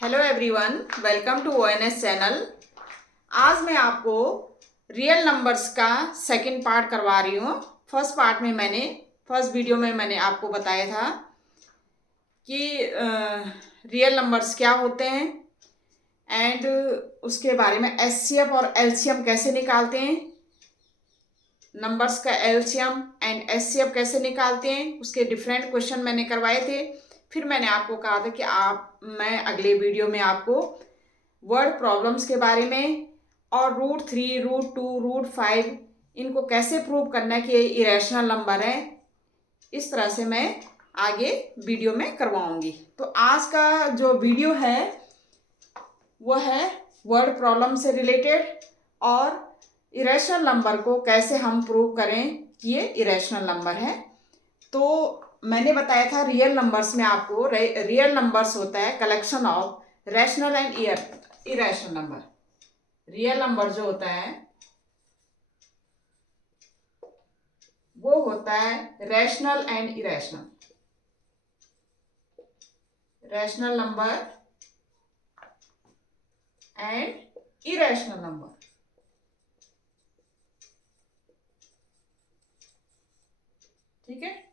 Hello everyone, welcome to ONS channel. आज मैं आपको रियल नंबर्स का सेकंड पार्ट करवा रही हूँ। फर्स्ट वीडियो में मैंने आपको बताया था कि रियल नंबर्स क्या होते हैं एंड उसके बारे में एचसीएफ और एलसीएम कैसे निकालते हैं, नंबर्स का एलसीएम एंड एचसीएफ कैसे निकालते हैं, उसके डिफरेंट क्वेश्चन मैंने करवाए थे। फिर मैंने आपको कहा था कि मैं अगले वीडियो में आपको वर्ड प्रॉब्लम्स के बारे में और रूट 3, रूट 2, रूट 5 इनको कैसे प्रूव करना है कि ये इरेशनल नंबर है, इस तरह से मैं आगे वीडियो में करवाऊंगी। तो आज का जो वीडियो है वो है वर्ड प्रॉब्लम से रिलेटेड और इरेशनल नंबर को कैसे हम प्रूव करें कि ये इरेशनल नंबर है। तो मैंने बताया था रियल नंबर्स में आपको रियल नंबर्स होता है collection of rational and irrational number. Real number जो होता है वो होता है rational and irrational. Rational number and irrational number. ठीक है,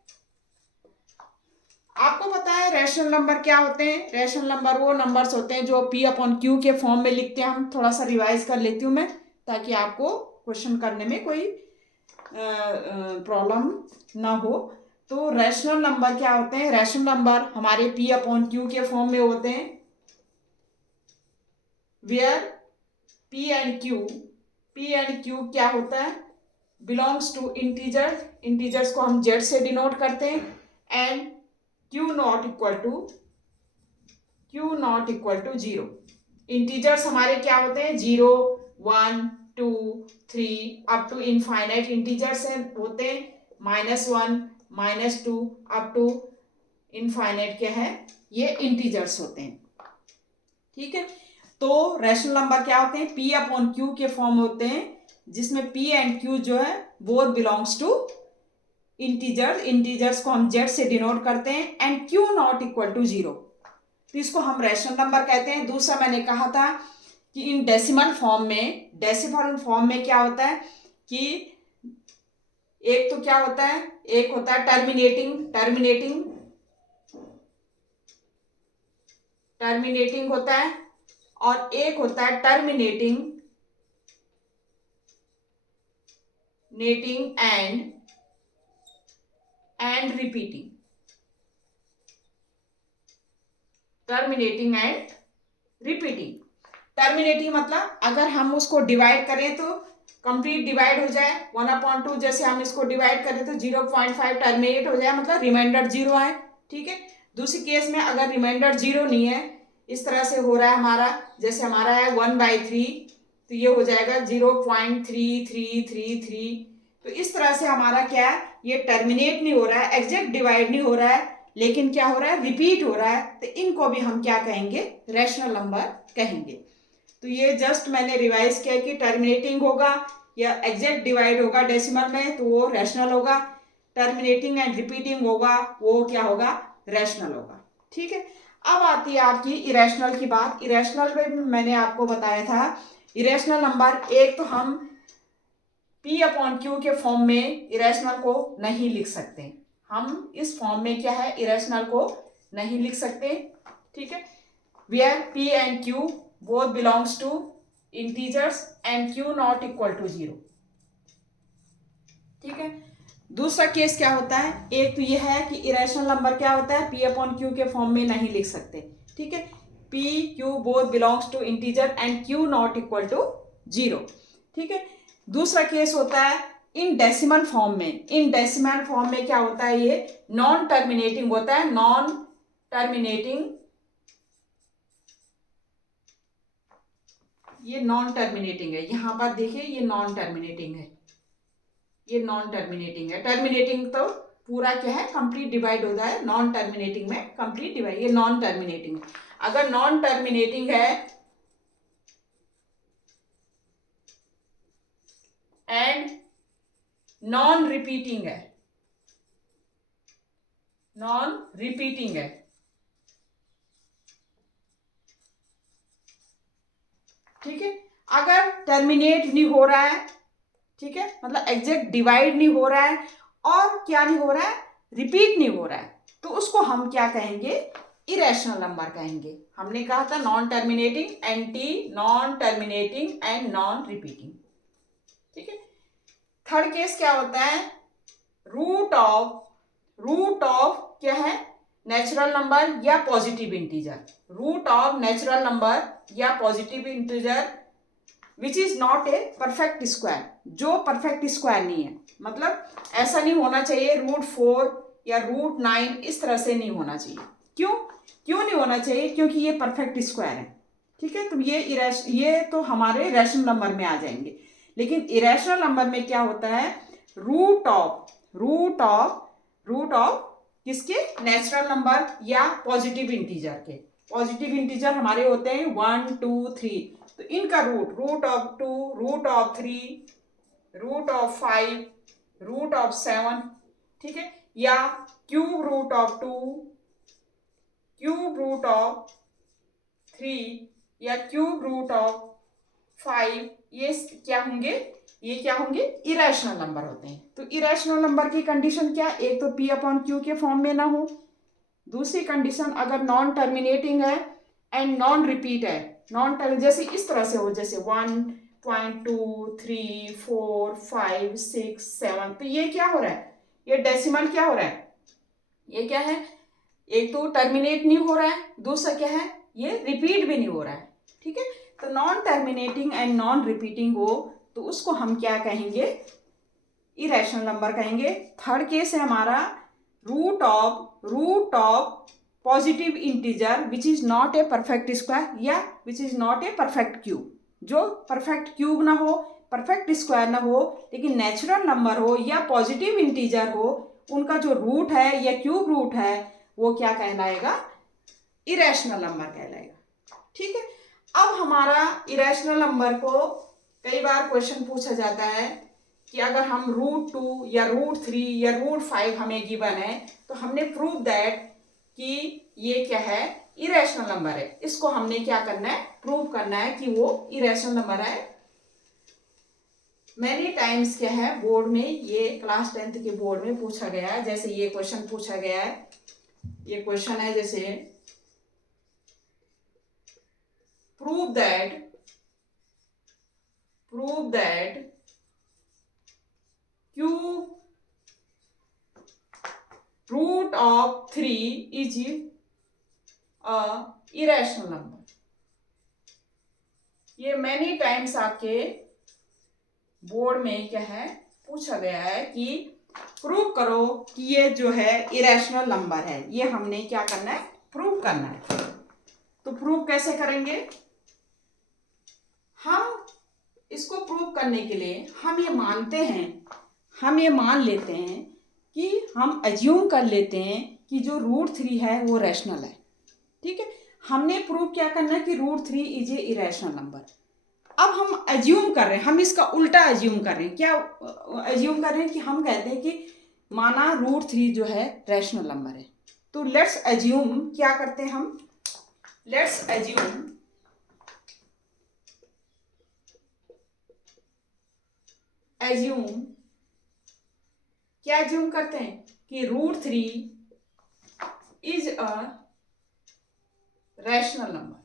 आपको पता है रैशनल नंबर क्या होते हैं। रैशनल नंबर वो नंबर्स होते हैं जो पी अपॉन क्यू के फॉर्म में लिखते हैं। हम थोड़ा सा रिवाइज कर लेती हूँ मैं, ताकि आपको क्वेश्चन करने में कोई प्रॉब्लम ना हो। तो रैशनल नंबर क्या होते हैं? रैशनल नंबर हमारे पी अपॉन क्यू के फॉर्म में होते हैं, वेयर पी एंड क्यू क्या होता है? Belongs to integers. इंटीजर्स को हम जेड से डिनोट करते हैं and Q not equal to zero. Integers हमारे क्या होते हैं? 0, 1, 2, 3 अप टू इनफाइनाइट इंटीजर्स होते हैं। -1, -2 अप टू इनफाइनाइट क्या है? ये इंटीजर्स होते हैं। ठीक है, तो रैशनल नंबर क्या होते हैं? पी अपॉन क्यू के फॉर्म होते हैं, जिसमें पी एंड क्यू जो है बोथ बिलोंग्स टू इंटीजर्स को हम जेड से डिनोट करते हैं and Q not equal to zero, तो इसको हम रैशनल नंबर कहते हैं। दूसरा मैंने कहा था कि इन डेसिमल फॉर्म में क्या होता है कि एक तो क्या होता है, एक होता है टर्मिनेटिंग होता है और एक होता है terminating and repeating. Terminating and repeating. Terminating मतलब अगर हम उसको डिवाइड करें तो कंप्लीट डिवाइड हो जाए, 1/2 जैसे हम इसको डिवाइड करें तो 0.5 टर्मिनेट हो जाए, मतलब रिमाइंडर 0 है। ठीक है, दूसरी केस में अगर रिमाइंडर 0 नहीं है, इस तरह से हो रहा है हमारा, जैसे हमारा है 1/3, तो ये हो जाएगा 0.3333। तो इस तरह से हमारा क्या है, ये टर्मिनेट नहीं हो रहा है, एग्जैक्ट डिवाइड नहीं हो रहा है, लेकिन क्या हो रहा है, रिपीट हो रहा है। तो इनको भी हम क्या कहेंगे? रैशनल नंबर कहेंगे। तो ये जस्ट मैंने रिवाइज किया कि टर्मिनेटिंग होगा या एग्जैक्ट डिवाइड होगा डेसिमल में तो वो रैशनल होगा, टर्मिनेटिंग एंड रिपीटिंग होगा वो क्या होगा? रैशनल होगा। ठीक है, अब आती है आपकी इरेशनल की बात। इरेशनल में मैंने आपको बताया था, इरेशनल नंबर एक तो हम पी अपॉन क्यू के फॉर्म में इरेशनल को नहीं लिख सकते। हम इस फॉर्म में क्या है, इरेशनल को नहीं लिख सकते। ठीक है, where P and Q both belongs to integers and Q not equal to zero. ठीक है, दूसरा केस क्या होता है? एक तो यह है कि इरेशनल नंबर क्या होता है, पी अपॉन क्यू के फॉर्म में नहीं लिख सकते। ठीक है, P Q both belongs to integer and Q not equal to zero. ठीक है, दूसरा केस होता है इन डेसिमल फॉर्म में। इन डेसिमल फॉर्म में क्या होता है, ये नॉन टर्मिनेटिंग होता है। ये नॉन टर्मिनेटिंग है, यहां पर देखिए ये नॉन टर्मिनेटिंग है, ये नॉन टर्मिनेटिंग है। टर्मिनेटिंग तो पूरा क्या है, कंप्लीट डिवाइड होता है, नॉन टर्मिनेटिंग में कंप्लीट डिवाइड, ये नॉन टर्मिनेटिंग है। अगर नॉन टर्मिनेटिंग है एंड नॉन रिपीटिंग है, नॉन रिपीटिंग है, ठीक है। अगर टर्मिनेट नहीं हो रहा है, ठीक है, मतलब एग्जैक्ट डिवाइड नहीं हो रहा है और क्या नहीं हो रहा है, रिपीट नहीं हो रहा है, तो उसको हम क्या कहेंगे, इरेशनल नंबर कहेंगे। हमने कहा था non terminating, anti non terminating and non repeating. ठीक है। थर्ड केस क्या होता है, रूट ऑफ क्या है, नेचुरल नंबर या positive integer. Root of natural number या positive integer which is not a perfect square, जो परफेक्ट स्क्वायर नहीं है। मतलब ऐसा नहीं होना चाहिए √4 या √9, इस तरह से नहीं होना चाहिए। क्यों नहीं होना चाहिए, क्योंकि ये परफेक्ट स्क्वायर है। ठीक है। तो ये तो हमारे रैशनल नंबर में आ जाएंगे। लेकिन इरेशनल नंबर में क्या होता है, रूट ऑफ किसके, नेचुरल नंबर या पॉजिटिव इंटीजर के। पॉजिटिव इंटीजर हमारे होते हैं 1 2 3, तो इनका root of 2, root of 3, root of 5, root of 7, ठीक है, या cube root of 2, cube root of 3 या क्यूब रूट ऑफ 5, ये क्या होंगे, ये क्या होंगे, इरेशनल नंबर होते हैं। तो इरेशनल नंबर की कंडीशन क्या, एक तो P/Q के फॉर्म में ना हो, दूसरी कंडीशन अगर नॉन टर्मिनेटिंग है एंड नॉन रिपीट है, नॉन टर्म जैसे इस तरह से हो, जैसे 1.2 3 4 5 6 7, तो ये क्या हो रहा है, ये डेसिमल क्या हो रहा है, ये क्या है, एक तो टर्मिनेट नहीं हो रहा है, दूसरा क्या है, ये रिपीट भी नहीं हो रहा है। ठीक है। तो non terminating and non repeating हो तो उसको हम क्या कहेंगे, इरेशनल नंबर कहेंगे। थर्ड केस है हमारा root of positive integer which is not a perfect square या which is not a perfect cube, जो परफेक्ट क्यूब ना हो, परफेक्ट स्क्वायर ना हो, लेकिन नेचुरल नंबर हो या पॉजिटिव इंटीजर हो, उनका जो रूट है या क्यूब रूट है वो क्या कहलाएगा, इरेशनल नंबर कहलाएगा। ठीक है। अब हमारा इरेशनल नंबर को कई बार क्वेश्चन पूछा जाता है कि अगर हम √2 या √3 या √5 हमें गिवन है, तो हमने प्रूव दैट कि ये क्या है, इरेशनल नंबर है। इसको हमने क्या करना है, प्रूव करना है कि वो इरेशनल नंबर है। मैनी टाइम्स क्या है, बोर्ड में, ये क्लास 10th के बोर्ड में पूछा गया है। जैसे ये क्वेश्चन पूछा गया है, ये क्वेश्चन है जैसे prove that cube root of 3 is a irrational number। ये मैनी टाइम्स आपके बोर्ड में क्या है, पूछा गया है कि प्रूव करो कि ये जो है इरेशनल नंबर है। ये हमने क्या करना है, प्रूव करना है। तो प्रूव कैसे करेंगे, हम इसको प्रूव करने के लिए हम ये मानते हैं, हम ये मान लेते हैं कि हम अज्यूम कर लेते हैं कि जो √3 है वो रैशनल है। ठीक है। हमने प्रूव क्या करना है कि √3 इज ए इरेशनल नंबर। अब हम अज्यूम कर रहे हैं, हम इसका उल्टा अज्यूम कर रहे हैं। क्या अज्यूम कर रहे हैं कि हम कहते हैं कि माना √3 जो है रैशनल नंबर है, तो लेट्स अज्यूम, क्या करते हैं हम, लेट्स अज्यूम क्या अज्यूम करते हैं कि √3 इज अ रैशनल नंबर।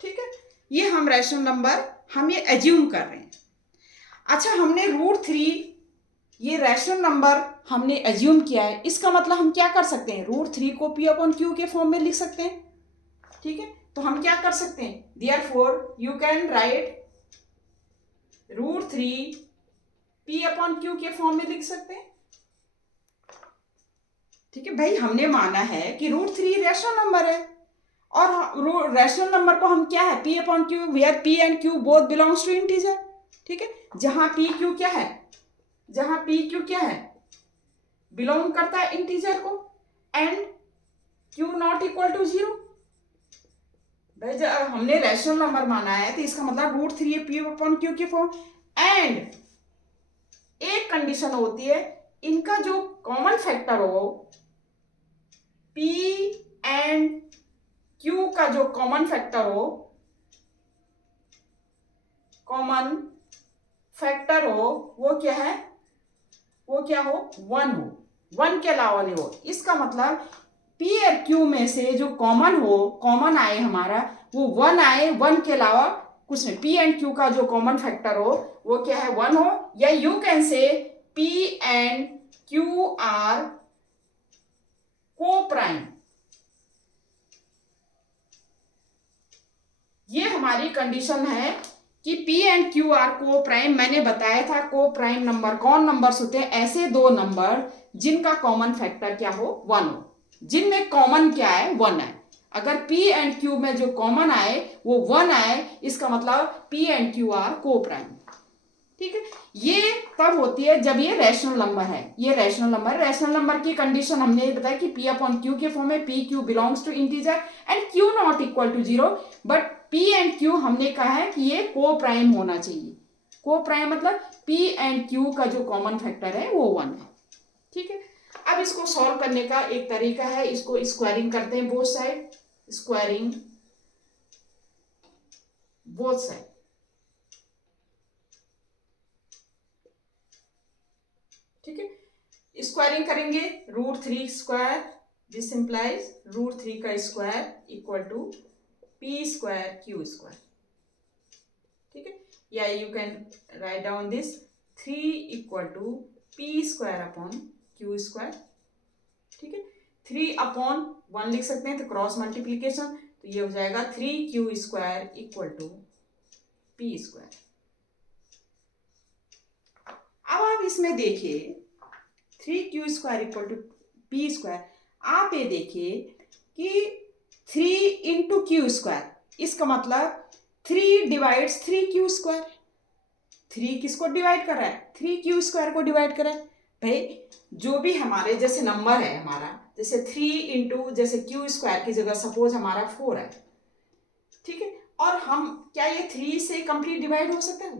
ठीक है। ये हम रैशनल नंबर, हम ये अज्यूम कर रहे हैं। अच्छा, हमने √3 ये रैशनल नंबर हमने अज्यूम किया है, इसका मतलब हम क्या कर सकते हैं, √3 को P/Q के फॉर्म में लिख सकते हैं। ठीक है। तो हम क्या कर सकते हैं, therefore you can right √3 P/Q के फॉर्म में लिख सकते हैं। ठीक है भाई, हमने माना है कि √3 रैशनल नंबर है, और रैशनल नंबर को हम क्या है, P/Q, where P and Q both belongs to integer. ठीक है। जहां P/Q क्या है, जहां P/Q क्या है, बिलोंग करता है इंटीजर को, and Q not equal to 0। भाई हमने रैशनल नंबर माना है तो इसका मतलब √3 P/Q की फॉर्म। एंड एक कंडीशन होती है, इनका जो कॉमन फैक्टर हो P एंड क्यू का जो कॉमन फैक्टर हो, वो क्या है, वो क्या हो, 1 हो, 1 के अलावा नहीं हो। इसका मतलब पी और क्यू में से जो कॉमन आए हमारा, वो 1 आए, 1 के अलावा कुछ नहीं। पी एंड क्यू का जो कॉमन फैक्टर हो वो क्या है, 1 हो। या you can say P and Q R को प्राइम। ये हमारी कंडीशन है कि P एंड क्यू आर को प्राइम। मैंने बताया था को प्राइम नंबर कौन नंबर्स होते हैं, ऐसे दो नंबर जिनका कॉमन फैक्टर क्या हो, 1 हो, जिनमें कॉमन क्या है, 1 है। अगर P एंड Q में जो कॉमन आए वो 1 आए, इसका मतलब P and Q R coprime. ठीक है, ये तब होती है जब ये रैशनल नंबर है। ये रैशनल नंबर की कंडीशन हमने ये बताया कि P अपॉन Q के फॉर्म में P Q belongs to integer and Q not equal to 0, but P and Q हमने कहा है कि ये को प्राइम होना चाहिए। को प्राइम मतलब P एंड Q का जो कॉमन फैक्टर है वो 1 है। ठीक है, अब इसको सॉल्व करने का एक तरीका है, इसको स्क्वायरिंग करते हैं both side, squaring both side. ठीक है, स्क्वायरिंग करेंगे, √3 स्क्वायर, दिस इंप्लाइज √3 का square equal to P square Q square. ठीक है, या you can write down this 3 equal to P square upon Q square. ठीक है, 3 अपॉन 1 लिख सकते हैं, तो क्रॉस मल्टीप्लीकेशन, तो ये हो जाएगा 3Q square equal to P square. अब आप इसमें देखिए 3Q square equal to P square, आप ये देखिए कि 3 इंटू क्यू स्क्वायर, इसका मतलब 3 डिवाइड्स 3Q स्क्वायर। 3 किसको डिवाइड कर रहा है, 3Q स्क्वायर को डिवाइड कर रहा है। भाई जो भी हमारे जैसे नंबर है हमारा, जैसे 3 इंटू जैसे Q स्क्वायर की जगह सपोज हमारा 4 है। ठीक है, और हम क्या ये 3 से कंप्लीट डिवाइड हो सकता है,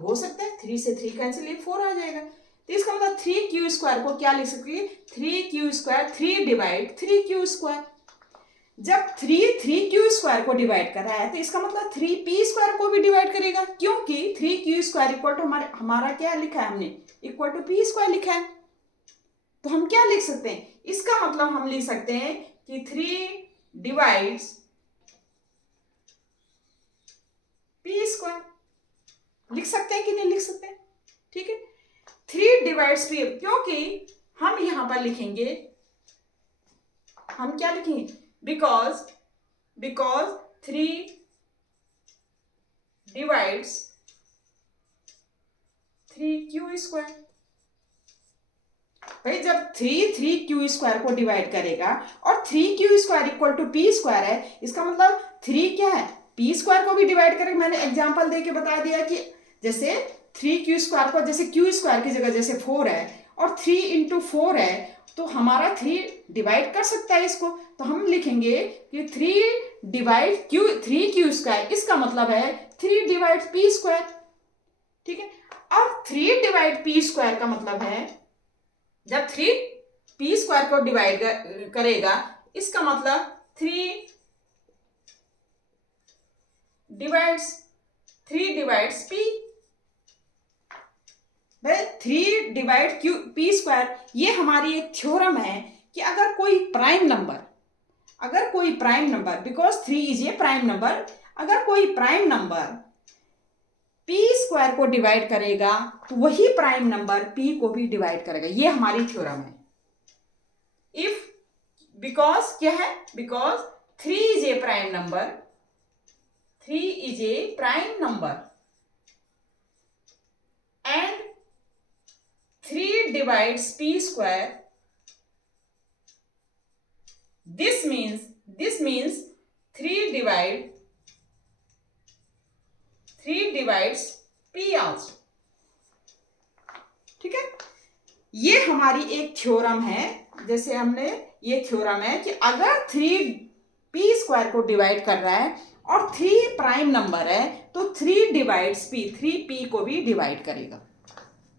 हो सकता है, 3 से 3 कैंसिल, ये 4 आ जाएगा। तो इसका मतलब 3Q स्क्वायर को क्या लिख सकते हैं, 3Q square 3 divide 3Q square. जब 3Q स्क्वायर को डिवाइड कर रहा है तो इसका मतलब 3P स्क्वायर को भी डिवाइड करेगा, क्योंकि 3Q स्क्वायर इक्वल टू हमारा क्या लिखा है हमने, इक्वल टू P स्क्वायर लिखा है। तो हम क्या लिख सकते हैं, इसका मतलब हम लिख सकते हैं कि 3 डिवाइड्स P स्क्वायर। लिख सकते हैं कि नहीं लिख सकते हैं। ठीक है, 3 डिवाइड्स P, क्योंकि हम यहां पर लिखेंगे, हम क्या लिखेंगे, बिकॉज 3 डिवाइड्स 3Q स्क्वायर। भाई जब 3 स्क्वायर को डिवाइड करेगा और 3Q square equal to P square है, इसका मतलब 3 क्या है, P स्क्वायर को भी डिवाइड करेगा। मैंने एग्जांपल देके बता दिया कि जैसे 3Q स्क्वायर को जैसे Q स्क्वायर की जगह जैसे 4 है और 3 इंटू 4 है, तो हमारा 3 डिवाइड कर सकता है इसको। तो हम लिखेंगे कि 3 डिवाइड 3Q स्क्वायर, इसका मतलब है 3 डिवाइड P स्क्वायर। ठीक है, और 3 डिवाइड P स्क्वायर का मतलब है जब 3P स्क्वायर को डिवाइड करेगा, इसका मतलब 3 डिवाइड्स P। भाई 3 डिवाइड P स्क्वायर, ये हमारी एक थ्योरम है कि अगर कोई prime number because 3 is a prime number, अगर कोई प्राइम नंबर P स्क्वायर को डिवाइड करेगा तो वही प्राइम नंबर P को भी डिवाइड करेगा। ये हमारी थ्योरम है। इफ बिकॉज क्या है, because 3 is a prime number, 3 is a prime number and 3 divides P square, this means 3 divides P also। ठीक है, ये हमारी एक थ्योरम है। जैसे हमने ये थ्योरम है कि अगर 3P स्क्वायर को डिवाइड कर रहा है और 3 प्राइम नंबर है तो 3 डिवाइड्स P, 3P को भी डिवाइड करेगा।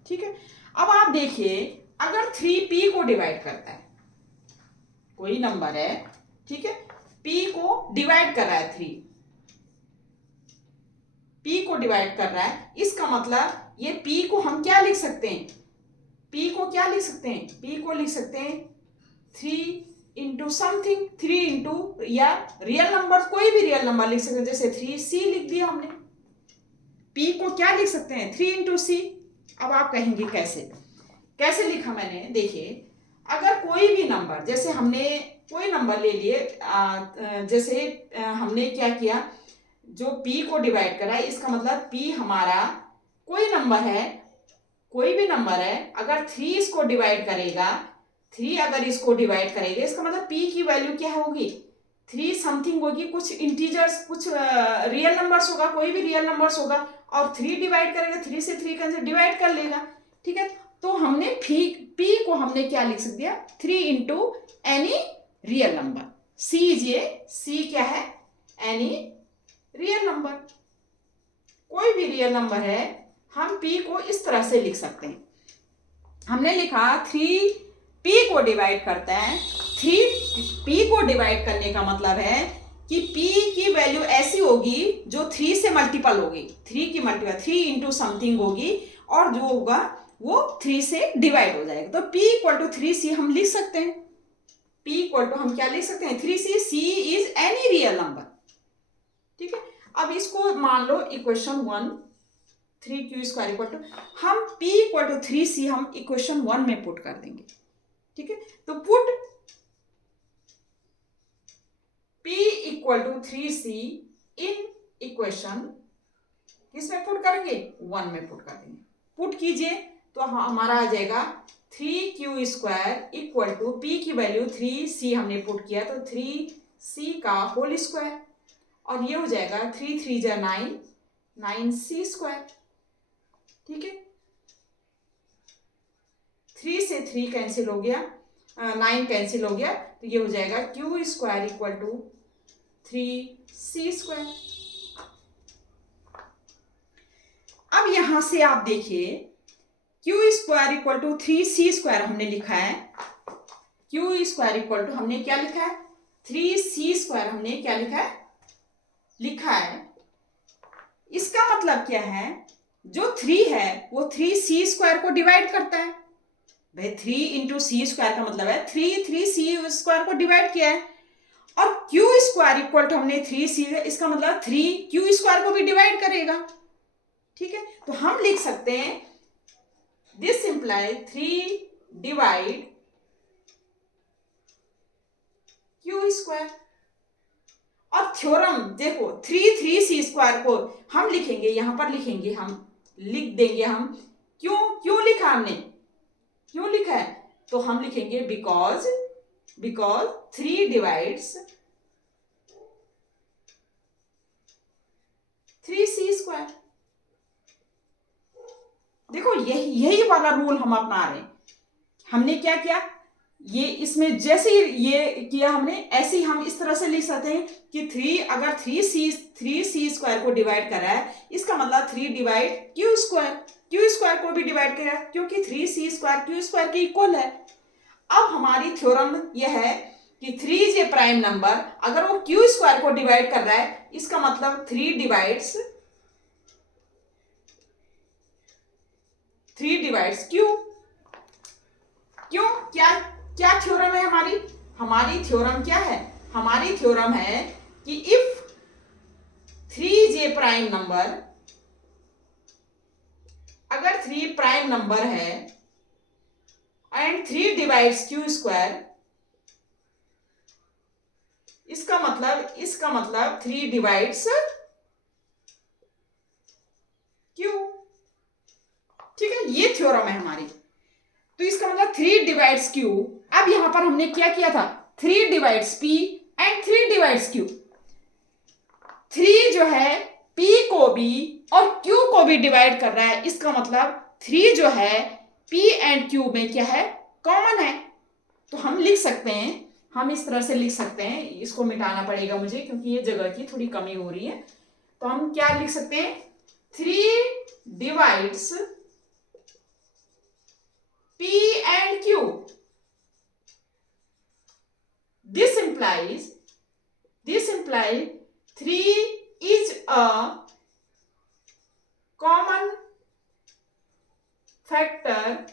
ठीक है, अब आप देखिए अगर 3P को डिवाइड करता है, कोई नंबर है ठीक है, p को डिवाइड कर रहा है 3, p को डिवाइड कर रहा है, इसका मतलब ये p को हम क्या लिख सकते हैं, p को क्या लिख सकते हैं, p को लिख सकते हैं 3 इंटू समथिंग, 3 इंटू, या रियल नंबर, कोई भी रियल नंबर लिख सकते हैं, जैसे 3c लिख दिया हमने। p को क्या लिख सकते हैं 3 इंटू c। अब आप कहेंगे कैसे, कैसे लिखा मैंने, देखिए अगर कोई भी नंबर, जैसे हमने कोई नंबर ले लिए, जैसे हमने क्या किया, जो p को डिवाइड करा है, इसका मतलब p हमारा कोई नंबर है, कोई भी नंबर है, अगर 3 इसको डिवाइड करेगा, 3 अगर इसको डिवाइड करेगा, इसका मतलब p की वैल्यू क्या होगी, 3 समथिंग होगी, कुछ इंटीजर्स, कुछ रियल नंबर्स होगा, कोई भी रियल नंबर्स होगा, और 3 डिवाइड करेगा, 3 से 3 का डिवाइड कर लेगा, ठीक है। तो हमने p को हमने क्या लिख सकते हैं 3 into any real number, c क्या है, एनी रियल नंबर, कोई भी रियल नंबर है, हम p को इस तरह से लिख सकते हैं। हमने लिखा 3 p को डिवाइड करता है, 3 p को डिवाइड करने का मतलब है कि p की वैल्यू ऐसी होगी जो 3 से मल्टीपल होगी, 3 की मल्टीपल 3 इंटू समथिंग होगी, और जो होगा वो 3 से डिवाइड हो जाएगा। तो p इक्वल टू 3c हम लिख सकते हैं, p इक्वल टू हम क्या लिख सकते हैं 3c, c is any real number, ठीक है। अब इसको मान लो equation 1, 3q square equal to, हम p इक्वल टू 3c हम इक्वेशन 1 में पुट कर देंगे, ठीक है। तो put p equal to 3c in equation, किसमें पुट करेंगे 1 में पुट कर देंगे, पुट कीजिए तो हमारा आ जाएगा 3q square equal to p की वैल्यू 3c हमने पुट किया, तो 3c का होल स्क्वायर, और ये हो जाएगा 3 3 जा 9, 9c स्क्वायर, ठीक है। 3 से 3 कैंसिल हो गया, 9 कैंसिल हो गया, तो ये हो जाएगा q square equal to 3c square. अब यहां से आप देखिए q square equal to 3c square हमने लिखा है, q स्क्वायर इक्वल टू हमने क्या लिखा है 3c स्क्वायर हमने क्या लिखा है। इसका मतलब क्या है, जो 3 है वो 3c स्क्वायर को डिवाइड करता है, भाई 3 इंटू सी स्क्वायर का मतलब है 3 स्क्वायर को डिवाइड किया है, और q स्क्वायर इक्वल टू हमने 3c, इसका मतलब 3 q स्क्वायर को भी डिवाइड करेगा, ठीक है। तो हम लिख सकते हैं this imply 3 divide q square. और थ्योरम देखो 3 स्क्वायर को हम लिखेंगे, यहां पर लिखेंगे, हम लिख देंगे, हम क्यों लिखा हमने, क्यों लिखा है, तो हम लिखेंगे बिकॉज 3 डिवाइड्स 3c स्क्वायर। देखो यही वाला रूल हम अपना रहे हैं। हमने क्या किया, ये इसमें जैसे ये किया हमने, ऐसे ही हम इस तरह से लिख सकते हैं कि 3 अगर 3c स्क्वायर को डिवाइड करा है, इसका मतलब 3 डिवाइड q स्क्वायर को भी डिवाइड करा है, क्योंकि 3c स्क्वायर q स्क्वायर के इक्वल है। अब हमारी थ्योरम यह है कि 3 जे प्राइम नंबर अगर वो q स्क्वायर को डिवाइड कर रहा है, इसका मतलब 3 डिवाइड्स q। क्यों, क्या थ्योरम है हमारी थ्योरम क्या है, हमारी थ्योरम है कि इफ 3j प्राइम नंबर, अगर 3 प्राइम नंबर है एंड 3 डिवाइड्स q स्क्वायर, इसका मतलब 3 डिवाइड्स q, ठीक है। ये थ्योरम है हमारी, तो इसका मतलब 3 डिवाइड्स q। अब यहां पर हमने क्या किया था 3 divides p and 3 divides q, 3 जो है p को भी और q को भी डिवाइड कर रहा है, इसका मतलब 3 जो है p एंड q में क्या है, कॉमन है। तो हम लिख सकते हैं, हम इस तरह से लिख सकते हैं, इसको मिटाना पड़ेगा मुझे क्योंकि ये जगह की थोड़ी कमी हो रही है। तो हम क्या लिख सकते हैं 3 divides p and q, this implies implies 3 is a common factor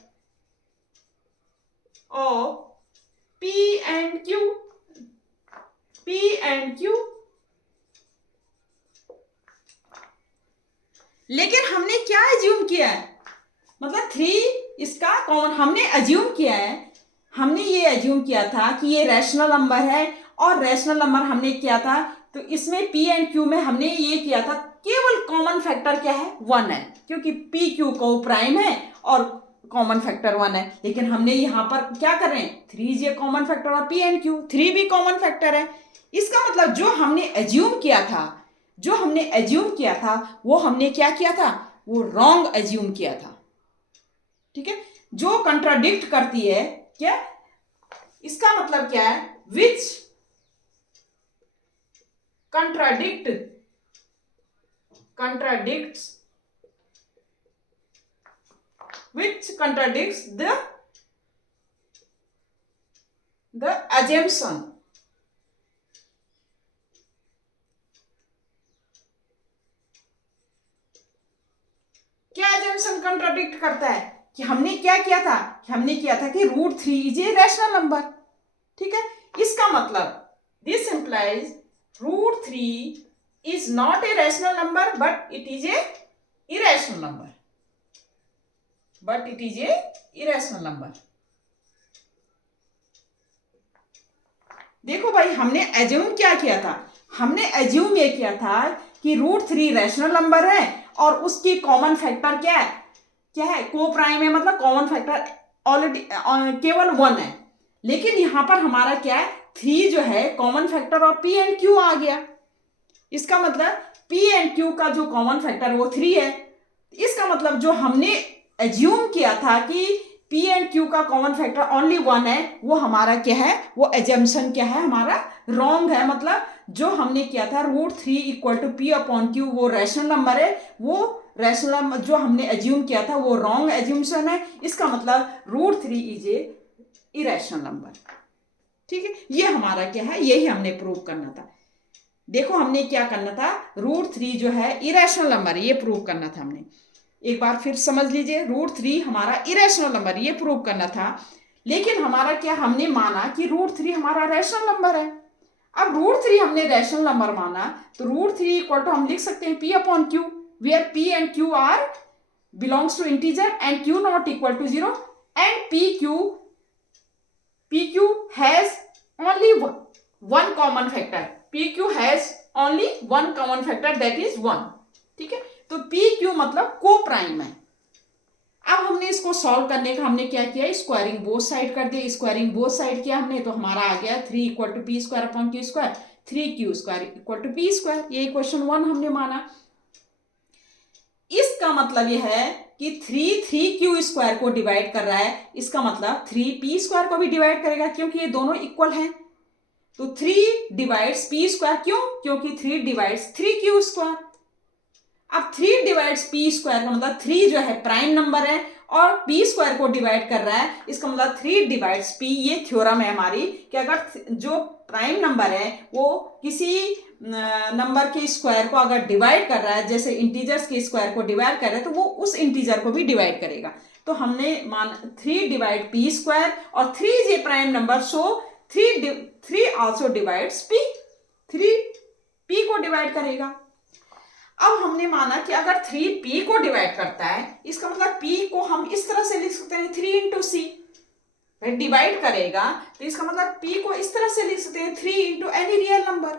of P and Q. लेकिन हमने क्या एज्यूम किया है, मतलब 3 इसका कॉमन हमने एज्यूम किया है। हमने ये एज्यूम किया था कि ये रैशनल नंबर है, और रैशनल नंबर हमने किया था, तो इसमें P एंड Q में हमने ये किया था केवल कॉमन फैक्टर क्या है, 1 है, क्योंकि P Q को प्राइम है और कॉमन फैक्टर 1 है। लेकिन हमने यहाँ पर क्या कर रहे हैं, 3 ये कॉमन फैक्टर और P एंड Q 3 भी कॉमन फैक्टर है। इसका मतलब जो हमने एज्यूम किया था वो हमने क्या किया था, वो रॉन्ग एज्यूम किया था। ठीक है, जो कंट्राडिक्ट करती है क्या, इसका मतलब क्या है, विच contradicts the assumption. क्या assumption कंट्राडिक्ट करता है, कि हमने क्या किया था, कि √3 इज ए रैशनल नंबर। ठीक है, इसका मतलब this implies √3 is not a rational number but it is a irrational number. देखो भाई, हमने एज्यूम क्या किया था, हमने एज्यूम ये किया था कि √3 रैशनल नंबर है और उसकी कॉमन फैक्टर क्या है, को प्राइम है, मतलब कॉमन फैक्टर ऑलरेडी केवल 1 है। लेकिन यहां पर हमारा क्या है, 3 जो है कॉमन फैक्टर और P एंड Q आ गया। इसका मतलब P एंड Q का जो कॉमन फैक्टर वो 3 है। इसका मतलब जो हमने एज्यूम किया था कि P एंड Q का कॉमन फैक्टर ओनली 1 है, वो हमारा क्या है, वो एजम्पशन क्या है, हमारा रॉन्ग है। मतलब जो हमने किया था √3 equal to P upon Q वो रैशनल नंबर है, वो रैशनल नंबर जो हमने एज्यूम किया था वो रॉन्ग एज्यूमशन है। इसका मतलब √3 इज ए इरेशनल नंबर। ठीक है, ये हमारा क्या है, यही हमने प्रूव करना था। देखो हमने क्या करना था, √3 जो है इरेशनल नंबर, ये प्रूव करना था हमने। एक बार फिर समझ लीजिए, √3 हमारा इरेशनल नंबर, ये प्रूव करना था। लेकिन हमारा क्या, हमने माना कि √3 हमारा रैशनल नंबर है। अब √3 हमने रैशनल नंबर माना, तो √3 इक्वल टू हम लिख सकते हैं P upon Q, where P and Q are belongs to integer and Q not equal to 0 and PQ has only one common factor. PQ has only one common factor, that is 1. ठीक है, तो PQ मतलब को prime है। अब हमने इसको solve करने का हमने क्या किया, स्क्वायरिंग बोथ साइड कर दिया। स्क्वायरिंग बोथ साइड किया हमने, तो हमारा आ गया 3 equal to P² upon Q², 3Q² equal to P²। ये इक्वेशन 1 हमने माना। इसका मतलब यह है कि 3Q² को डिवाइड कर रहा है, इसका मतलब 3P² को भी डिवाइड करेगा, क्योंकि ये दोनों इक्वल हैं। तो 3 डिवाइड्स P², क्योंकि 3 डिवाइड्स 3Q²। अब 3 डिवाइड्स P² का मतलब 3 जो है प्राइम नंबर है और P² को डिवाइड कर रहा है, इसका मतलब 3 डिवाइड्स P। ये थ्योरम है हमारी कि अगर जो प्राइम नंबर है वो किसी नंबर के स्क्वायर को अगर डिवाइड कर रहा है, जैसे इंटीजर्स के स्क्वायर को डिवाइड कर रहा है, तो वो उस इंटीजर को भी डिवाइड करेगा। तो हमने मान 3 डिवाइड P² और 3 जे प्राइम नंबर, सो 3 आल्सो डिवाइड्स P, 3 P को डिवाइड करेगा। अब हमने माना कि अगर 3P को डिवाइड करता है, इसका मतलब P को हम इस तरह से लिख सकते हैं 3 इंटू C। डिवाइड करेगा तो इसका मतलब P को इस तरह से लिख सकते हैं 3 इंटू एनी रियल नंबर।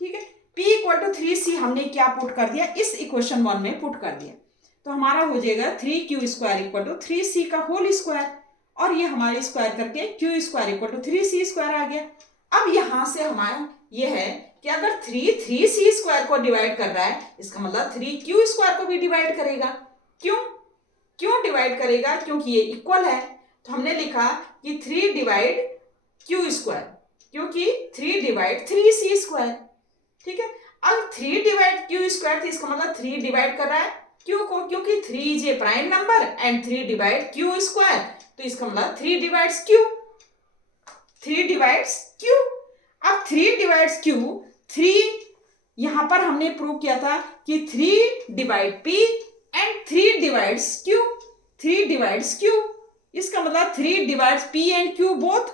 ठीक है, P इक्वल टू 3C हमने क्या पुट कर दिया, इस इक्वेशन 1 में पुट कर दिया। तो हमारा हो जाएगा 3Q² इक्वल टू 3C का होल स्क्वायर, और ये हमारे स्क्वायर करके Q² इक्वल टू 3C² आ गया। अब यहां से हमारा ये है कि अगर 3C² को डिवाइड कर रहा है, इसका मतलब 3Q² को भी डिवाइड करेगा। क्यों डिवाइड करेगा, क्योंकि ये इक्वल है। तो हमने लिखा कि 3 डिवाइड Q², क्योंकि 3 डिवाइड 3C²। ठीक है, अब 3 डिवाइड Q², तो इसका मतलब 3 डिवाइड कर रहा है Q को, क्योंकि 3 is a prime number and 3 divide Q², तो इसका मतलब 3 डिवाइड्स Q, 3 डिवाइड्स Q। अब 3 डिवाइड्स Q, 3 यहां पर हमने प्रूव किया था कि 3 divide P and 3 divides Q, 3 divides Q, इसका मतलब 3 divides P and Q both.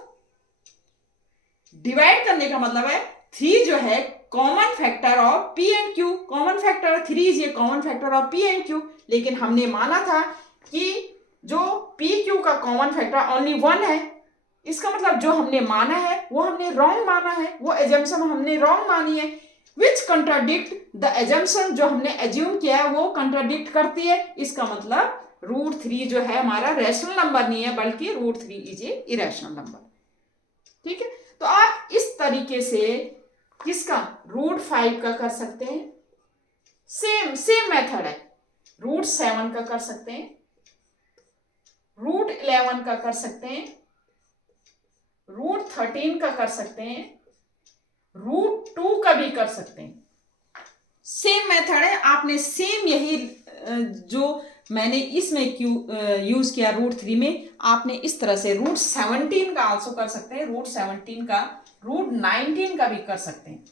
Divide करने का मतलब है 3 जो है common factor of P and Q, common factor 3 is a common factor of P and Q, लेकिन हमने माना था कि जो P Q का कॉमन फैक्टर ओनली 1 है। इसका मतलब जो हमने माना है वो हमने रॉन्ग माना है, वो एजम्पशन हमने रॉन्ग मानी है, विच कंट्राडिक्ट द एजम्पशन, जो हमने एज्यूम किया है वो कंट्राडिक्ट करती है। इसका मतलब √3 जो है हमारा रैशनल नंबर नहीं है, बल्कि √3 इज ए इरेशनल नंबर। ठीक है, तो आप इस तरीके से किसका √5 का कर सकते हैं, सेम मेथड है। √7 का कर सकते हैं, √11 का कर सकते हैं, √13 का कर सकते हैं, √2 का भी कर सकते हैं। सेम मेथड है, आपने सेम यही जो मैंने इसमें यूज किया √3 में, आपने इस तरह से √17 का आंसर कर सकते हैं, √17 का, √19 का भी कर सकते हैं।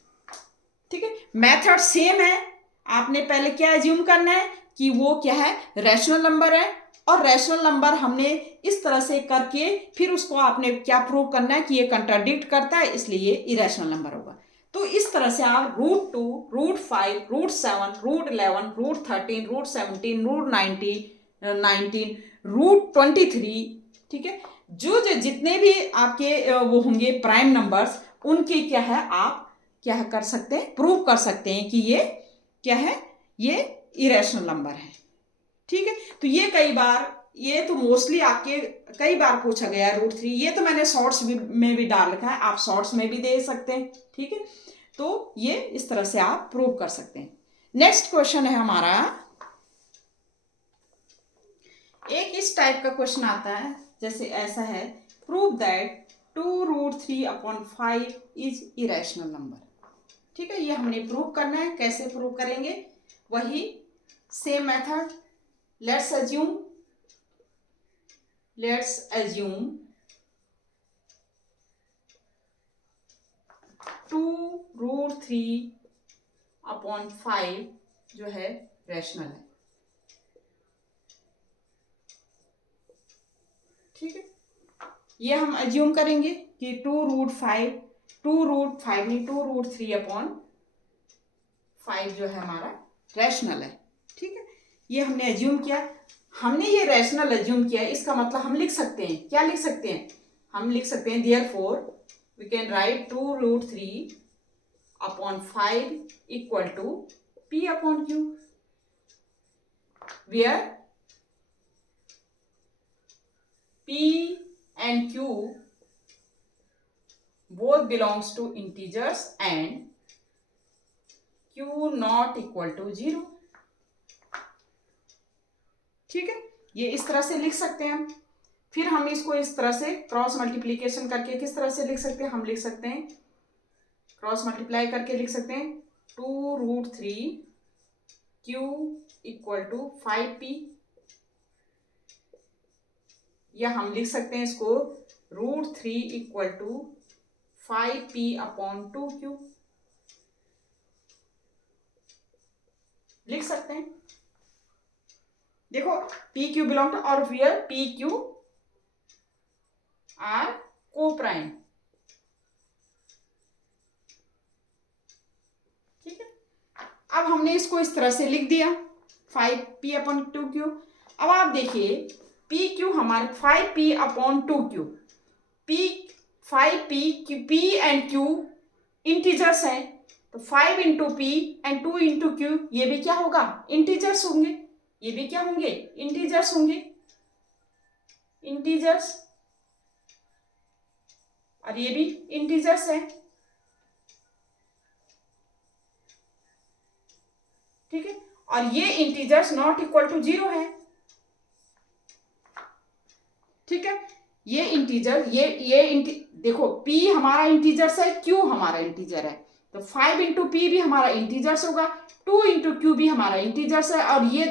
ठीक है, मेथड सेम है। आपने पहले क्या एज्यूम करना है कि वो क्या है, रैशनल नंबर है, और रैशनल नंबर हमने इस तरह से करके फिर उसको आपने क्या प्रूव करना है कि ये कंट्राडिक्ट करता है, इसलिए ये इरेशनल नंबर होगा। तो इस तरह से आप √2, √5, √7, √11, √13, √17, √19, √23, ठीक है, जो जितने भी आपके वो होंगे प्राइम नंबर्स, उनके क्या है आप क्या कर सकते हैं, प्रूव कर सकते हैं कि ये क्या है, ये इरेशनल नंबर है। ठीक है, तो ये कई बार, ये तो मोस्टली आपके कई बार पूछा गया है √3। ये तो मैंने शॉर्ट्स में भी डाल रखा है, आप शॉर्ट्स में भी दे सकते हैं। ठीक है, तो ये इस तरह से आप प्रूव कर सकते हैं। नेक्स्ट क्वेश्चन है हमारा, एक इस टाइप का क्वेश्चन आता है, जैसे ऐसा है, prove that 2√3/5 is irrational number. ठीक है, ये हमने प्रूव करना है। कैसे प्रूव करेंगे, वही सेम मेथड। लेट्स assume 2√3/5 जो है रैशनल है। ठीक है, ये हम एज्यूम करेंगे कि 2√3/5 जो है हमारा रैशनल है। ठीक है, ये हमने एज्यूम किया। हमने ये रैशनल एज्यूम किया, इसका मतलब हम लिख सकते हैं, क्या लिख सकते हैं, हम लिख सकते हैं therefore we can write 2√3/5 equal to P/Q, where P and Q both belongs to integers and Q not equal to 0। ठीक है, ये इस तरह से लिख सकते हैं हम। फिर हम इसको इस तरह से क्रॉस मल्टीप्लीकेशन करके किस तरह से लिख सकते हैं, हम लिख सकते हैं, क्रॉस मल्टीप्लाई करके लिख सकते हैं 2√3Q इक्वल टू 5P, या हम लिख सकते हैं इसको √3 इक्वल टू 5P/2Q लिख सकते हैं। देखो PQ बिलोंग टू, और where PQ are coprime. ठीक है, अब हमने इसको इस तरह से लिख दिया 5P/2Q। अब आप देखिए PQ हमारे 5P/2Q, P and Q integers हैं, तो 5 into P and 2 into Q, ये भी क्या होगा, इंटीजर्स होंगे। ये भी क्या होंगे, इंटीजर्स होंगे, इंटीजर्स, और ये भी इंटीजर्स है। ठीक है, और ये इंटीजर्स नॉट इक्वल टू 0 है। ठीक है, ये इंटीजर, देखो P हमारा इंटीजर्स है, Q हमारा इंटीजर है, तो 5 इंटू P भी हमारा इंटीजर्स होगा, 2 इंटू Q भी हमारा इंटीजर्स है, और ये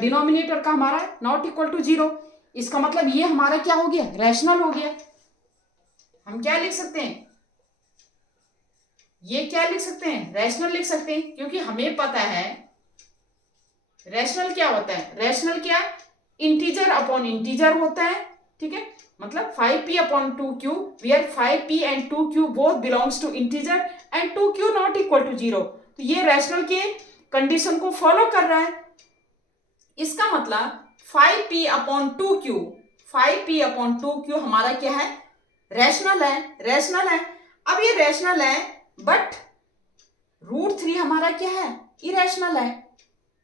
डिनोमिनेटर का हमारा नॉट इक्वल टू 0। इसका मतलब ये हमारा क्या हो गया, रैशनल हो गया। हम क्या लिख सकते हैं, ये क्या लिख सकते हैं, रैशनल लिख सकते हैं, क्योंकि हमें पता है रैशनल क्या होता है। रैशनल क्या, इंटीजर अपॉन इंटीजर होता है, ठीक है। मतलब 5p upon 2q where 5p and 2q both belongs to integer and 2q not equal to 0। तो ये रैशनल के कंडीशन को फॉलो कर रहा है। इसका मतलब 5p upon 2q, 5p upon 2q हमारा क्या है, रैशनल है, रैशनल है। अब ये रैशनल है बट √3 हमारा क्या है, इरेशनल है।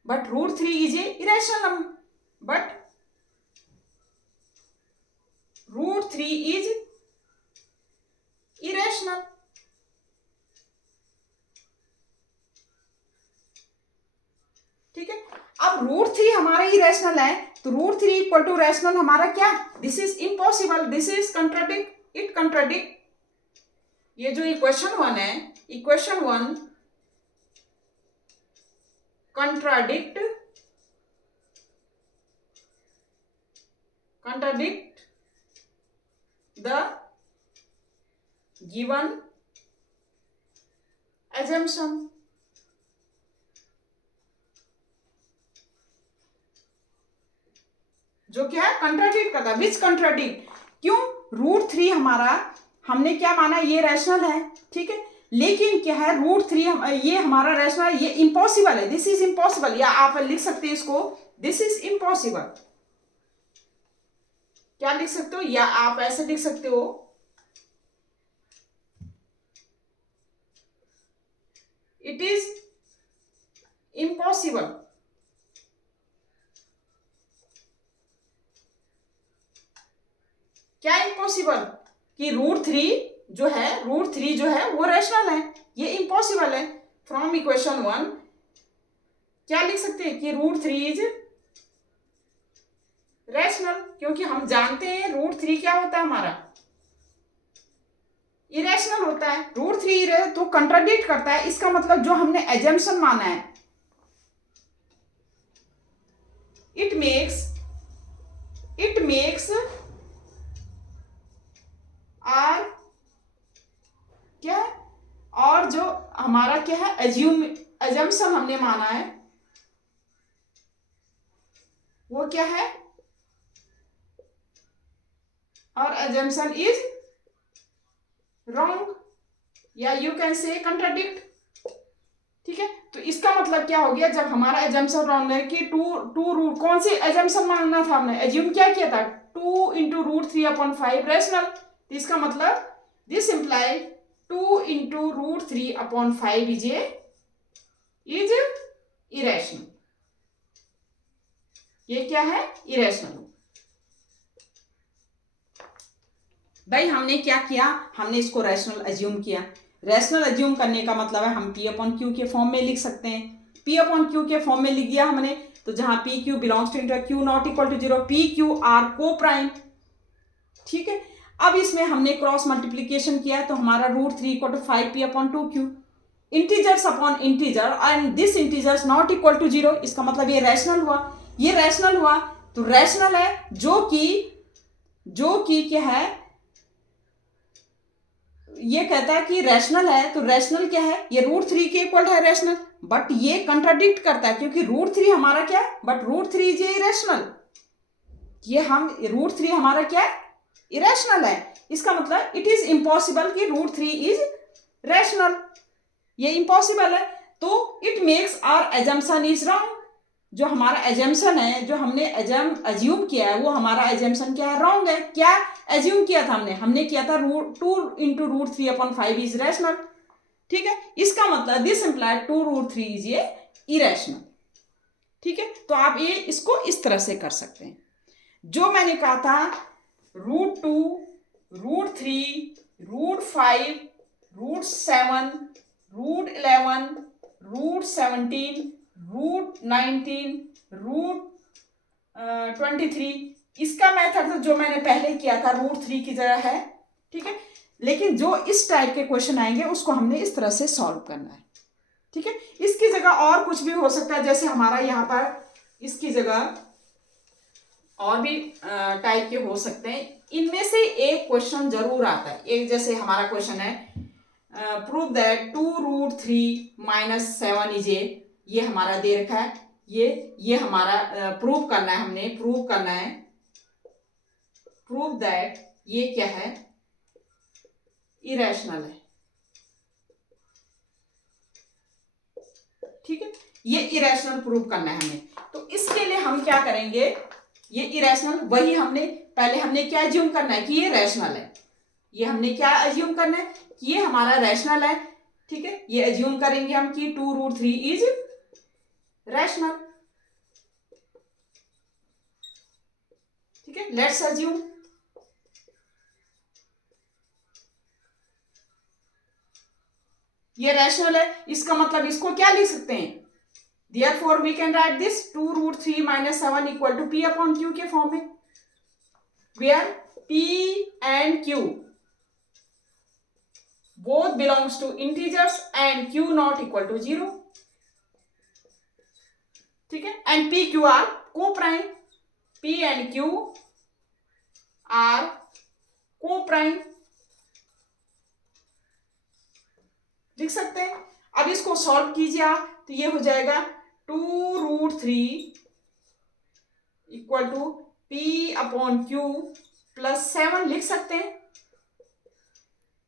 But √3 is a irrational number, but √3 is irrational. ठीक है। अब √3 हमारा इरेशनल है, तो √3 इक्वल टू रैशनल हमारा क्या, this is impossible, this is contradict, it contradict. ये जो इक्वेशन 1 है, equation 1 contradict the given assumption। जो क्या है, कंट्राडिक्ट करता है, विच कंट्राडिक्ट, क्यों, √3 हमारा हमने क्या माना, ये रैशनल है, ठीक है। लेकिन क्या है, √3 ये हमारा रैशनल, ये इम्पॉसिबल है, दिस इज इम्पॉसिबल, या आप लिख सकते हैं इसको, दिस इज इम्पॉसिबल। क्या लिख सकते हो, या आप ऐसे लिख सकते हो, इट इज इम्पॉसिबल। क्या इम्पॉसिबल, कि √3 जो है, √3 जो है वो रैशनल है, ये इम्पॉसिबल है। फ्रॉम इक्वेशन 1 क्या लिख सकते हैं कि √3 इज रैशनल, क्योंकि हम जानते हैं √3 क्या होता है हमारा, इरेशनल होता है। √3 तो कंट्राडिक्ट करता है, इसका मतलब जो हमने एजम्पशन माना है, इट मेक्स और क्या है, और जो हमारा क्या है, एजम्पशन हमने माना है वो क्या है, और एजम्पशन इज रॉन्ग, या यू कैन से कंट्राडिक्ट। ठीक है, तो इसका मतलब क्या हो गया, जब हमारा एजम्पशन रॉन्ग है कि टू रूट, कौन सी एजम्पशन मानना था हमने, एज्यूम क्या किया था, 2 इंटू √3 अपॉन 5 रैशनल। तो इसका मतलब this imply 2 into √3 upon 5 is irrational. ये क्या है, इरेशनल। भाई हमने क्या किया, हमने इसको रैशनल एज्यूम किया। रैशनल एज्यूम करने का मतलब है हम P अपॉन Q के फॉर्म में लिख सकते हैं। P अपॉन Q के फॉर्म में लिख दिया हमने, तो जहां P Q belongs to integer Q not equal to 0, P Q are coprime. ठीक है, अब इसमें हमने क्रॉस मल्टीप्लीकेशन किया, तो हमारा √3 equal to 5P upon 2Q, integers upon integer and this integers not equal to 0। इसका मतलब ये रैशनल हुआ, ये रैशनल हुआ, तो रैशनल है जो कि क्या है, ये कहता है कि रैशनल है, तो रैशनल क्या है, ये √3 के इक्वल है रैशनल, बट ये कंट्राडिक्ट करता है क्योंकि √3 हमारा क्या है, बट √3 इज इरेशनल। ये हम √3 हमारा क्या है, इरेशनल है। इसका मतलब इट इज इम्पॉसिबल कि √3 इज रैशनल, ये इम्पॉसिबल है। तो it makes our assumption is wrong, जो हमारा एजम्पशन है, जो हमने एज्यूम किया है, वो हमारा एजम्पशन क्या है, रॉन्ग है। क्या एज्यूम किया था हमने किया था 2 इंटू √3 अपॉन 5 इज रैशनल। ठीक है, इसका मतलब दिस इंप्लाइड 2 √3 इज ये इरेशनल। ठीक है, तो आप ये इसको इस तरह से कर सकते हैं। जो मैंने कहा था √2 √3 √5 √7 √11 √17 √19 √23, इसका मेथड जो मैंने पहले किया था √3 की जगह है। ठीक है, लेकिन जो इस टाइप के क्वेश्चन आएंगे उसको हमने इस तरह से सॉल्व करना है। ठीक है, इसकी जगह और कुछ भी हो सकता है, जैसे हमारा यहाँ पर इसकी जगह और भी टाइप के हो सकते हैं। इनमें से एक क्वेश्चन जरूर आता है, एक जैसे हमारा क्वेश्चन है prove that 2√3 minus 7 is a, ये हमारा दे रखा है, ये हमारा प्रूव करना है, हमने प्रूव करना है, प्रूव दैट ये क्या है, इरेशनल है। ठीक है, ये इरेशनल प्रूव करना है हमें। तो इसके लिए हम क्या करेंगे, ये इरेशनल, वही पहले हमने क्या अज्यूम करना है कि ये रैशनल है, ये हमने क्या अज्यूम करना है कि ये हमारा रैशनल है। ठीक है, ये अज्यूम करेंगे हम कि 2√3 इज रैशनल। ठीक है, लेट्स अज्यूम ये रैशनल है, इसका मतलब इसको क्या लिख सकते हैं, therefore we can write this 2√3 minus 7 equal to p upon q के फॉर्म में, where p and q both belongs to integers and q not equal to 0. ठीक है, and p q are co-prime, p and q are co-prime, लिख सकते हैं। अब इसको solve कीजिए आप, तो ये हो जाएगा 2√3 equal to p upon q plus 7 लिख सकते हैं।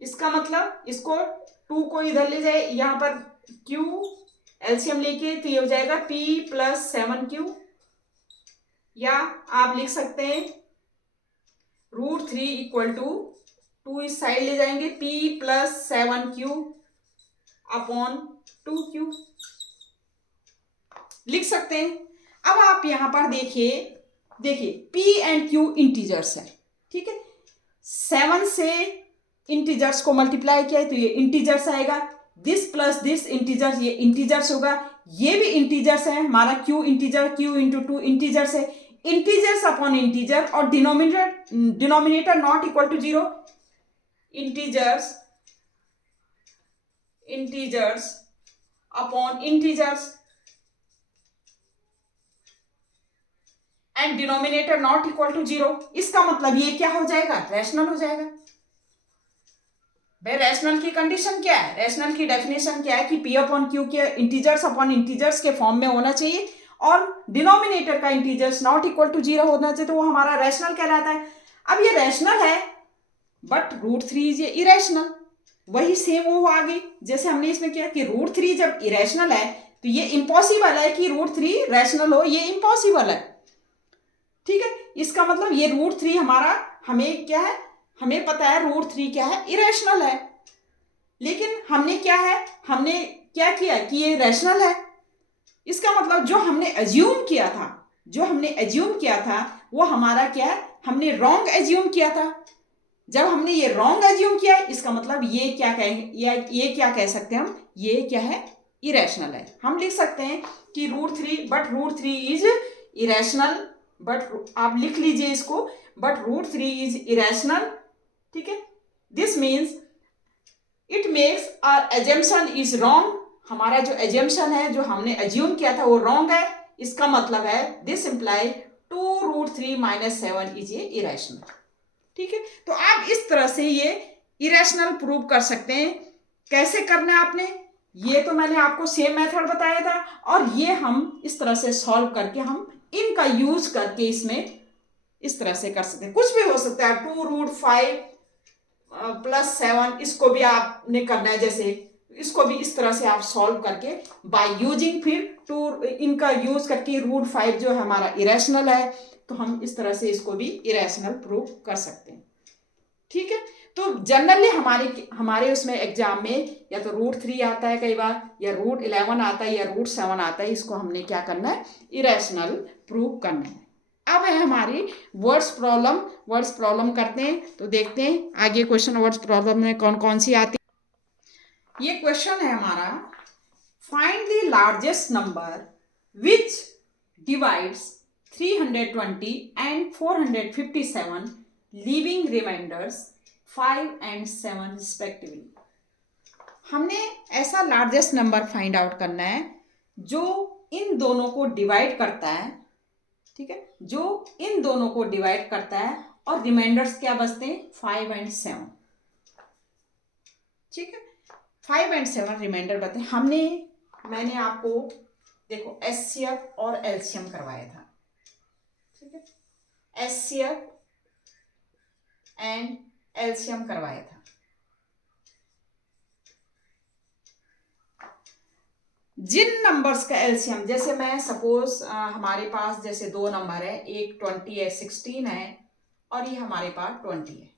इसका मतलब इसको 2 को इधर ले जाए, यहां पर q एलसीएम लेके, तो ये हो जाएगा p प्लस 7q, या आप लिख सकते हैं √3 इक्वल टू 2 इस साइड ले जाएंगे, p plus 7q upon 2q लिख सकते हैं। अब आप यहां पर देखिए p एंड q इंटीजर्स है। ठीक है, 7 से इंटीजर्स को मल्टीप्लाई किया है तो ये इंटीजर्स आएगा, दिस प्लस दिस इंटीजर्स, ये इंटीजर्स होगा, ये भी इंटीजर्स है, हमारा q integer, q into 2 integers है, इंटीजर्स अपॉन इंटीजर, और denominator not equal to 0, integers upon integers and denominator not equal to 0। इसका मतलब ये क्या हो जाएगा, रैशनल हो जाएगा। भाई रैशनल की कंडीशन क्या है, रैशनल की डेफिनेशन क्या है कि p अपॉन क्यू के इंटीजर्स अपॉन इंटीजर्स के फॉर्म में होना चाहिए और डिनोमिनेटर का इंटीजर्स नॉट इक्वल टू 0 होना चाहिए, तो वो हमारा रैशनल कहलाता है। अब ये रैशनल है बट √3 इज इरेशनल, वही सेम वो आ गई जैसे हमने इसमें किया कि √3 जब इरेशनल है तो ये इम्पॉसिबल है कि √3 रैशनल हो, ये इम्पॉसिबल है। ठीक है, इसका मतलब ये √3 हमारा, हमें क्या है, हमें पता है √3 क्या है, इरेशनल है, लेकिन हमने क्या किया कि ये रैशनल है। इसका मतलब जो हमने अज्यूम किया था वो हमारा क्या है, हमने रॉन्ग अज्यूम किया था। जब हमने ये रॉन्ग अज्यूम किया, इसका मतलब ये क्या कह सकते हैं हम, ये क्या है, इरेशनल है। हम लिख सकते हैं कि √3 इज इरेशनल, बट आप लिख लीजिए इसको, बट √3 इज इरेशनल। ठीक है, this means it makes our assumption is wrong, हमारा जो एजम्पशन है, जो हमने अज्यूम किया था वो रॉन्ग है। इसका मतलब है this imply 2√3 minus 7 is a irrational. ठीक है, तो आप इस तरह से ये इरेशनल प्रूव कर सकते हैं। कैसे करना है आपने, ये तो मैंने आपको सेम मेथड बताया था, और ये हम इस तरह से सॉल्व करके हम इनका यूज करके इसमें इस तरह से कर सकते हैं। कुछ भी हो सकता है, 2√5 प्लस 7, इसको भी आपने करना है, जैसे इसको भी इस तरह से आप सॉल्व करके बाय यूजिंग, फिर इनका यूज करके √5 जो है हमारा इरेशनल है, तो हम इस तरह से इसको भी इरेशनल प्रूव कर सकते हैं। ठीक है, तो जनरली हमारे उसमें एग्जाम में या तो √3 आता है कई बार, या √11 आता है, या √7 आता है, इसको हमने क्या करना है, इरेशनल प्रूव करना है। अब है हमारी वर्ड्स प्रॉब्लम करते हैं, तो देखते हैं आगे क्वेश्चन वर्ड्स प्रॉब्लम में कौन कौन सी आती है। ये क्वेश्चन है हमारा, find the largest number which divides 320 and 457 leaving remainders 5 and 7 respectively. हमने ऐसा लार्जेस्ट नंबर फाइंड आउट करना है जो इन दोनों को डिवाइड करता है। ठीक है, जो इन दोनों को डिवाइड करता है, और रिमाइंडर्स क्या बचते हैं, 5 and 7। ठीक है। 5 और 7 रिमाइंडर बताए मैंने आपको देखो एचसीएफ और एलसीएम करवाया था, ठीक है, एचसीएफ एंड एलसीएम करवाया था। जिन नंबर्स का एलसीएम, जैसे मैं सपोज हमारे पास जैसे दो नंबर है, एक 20 है, 16 है, और ये हमारे पास 20 है,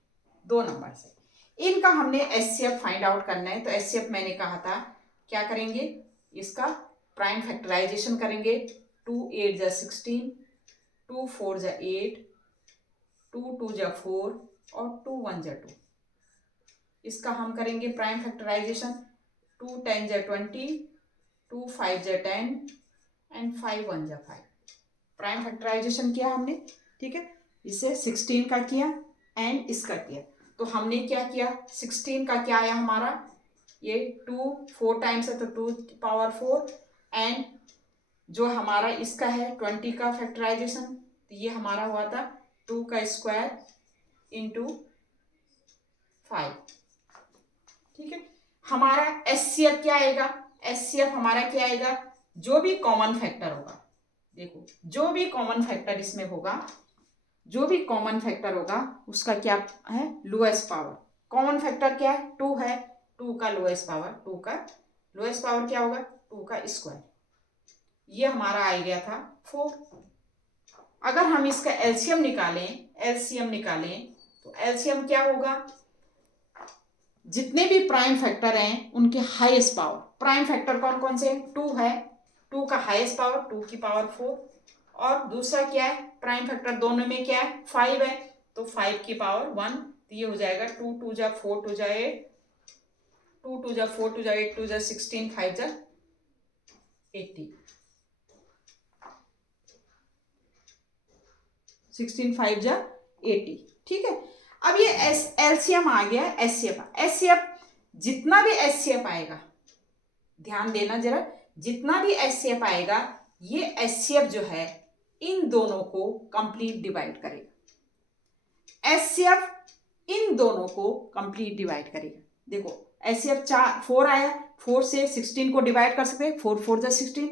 दो नंबर से इनका हमने एचसीएफ फाइंड आउट करना है। तो एचसीएफ मैंने कहा था क्या करेंगे, इसका प्राइम फैक्टराइजेशन करेंगे। 2 8 जा 16, 2 4 जा 8, 2 2 जा 4 और 2 1 जा 2। इसका हम करेंगे प्राइम फैक्टराइजेशन। 2 10 जा 20, 2 5 जा 10 एंड 5 1 जा 5। प्राइम फैक्टराइजेशन किया हमने, ठीक है। इसे 16 का किया एंड इसका किया। तो हमने क्या किया, 16 का क्या आया हमारा, ये 2 4 टाइम्स है तो 2 पावर 4, एंड जो हमारा इसका है 20 का फैक्टराइजेशन, तो ये हमारा हुआ था 2 का स्क्वायर इंटू 5, ठीक है। हमारा एचसीएफ क्या आएगा, एचसीएफ हमारा क्या आएगा, जो भी कॉमन फैक्टर होगा, देखो जो भी कॉमन फैक्टर इसमें होगा, जो भी कॉमन फैक्टर होगा उसका क्या है, लोएस्ट पावर। कॉमन फैक्टर क्या है, 2 है, 2 का लोएस्ट पावर, 2 का लोएस्ट पावर क्या होगा, 2 का स्क्वायर। ये हमारा आ गया था 4। अगर हम इसका एलसीएम निकालें तो एलसीएम क्या होगा, जितने भी प्राइम फैक्टर हैं उनके हाईएस्ट पावर, प्राइम फैक्टर कौन कौन से, 2 है, 2 का हाईएस्ट पावर 2 की पावर 4, और दूसरा क्या है, प्राइम फैक्टर दोनों में क्या है, 5 है, तो 5 की पावर 1, तो ये हो जाएगा 2 2 जा 4 2 जा 8, 2 2 जा 4 2 जा 8 2 जा 16 5 जा 80, 16 5 जा 80, ठीक है। अब ये एलसीएम आ गया, एचसीएफ जितना भी एचसीएफ आएगा, ध्यान देना जरा, जितना भी एचसीएफ आएगा ये एचसीएफ जो है इन दोनों को कंप्लीट डिवाइड करेगा। एचसीएफ इन दोनों को कंप्लीट डिवाइड करेगा। देखो एचसीएफ 4 आया, 4 से 16 को डिवाइड कर सकते हैं, 4 4 जा 16,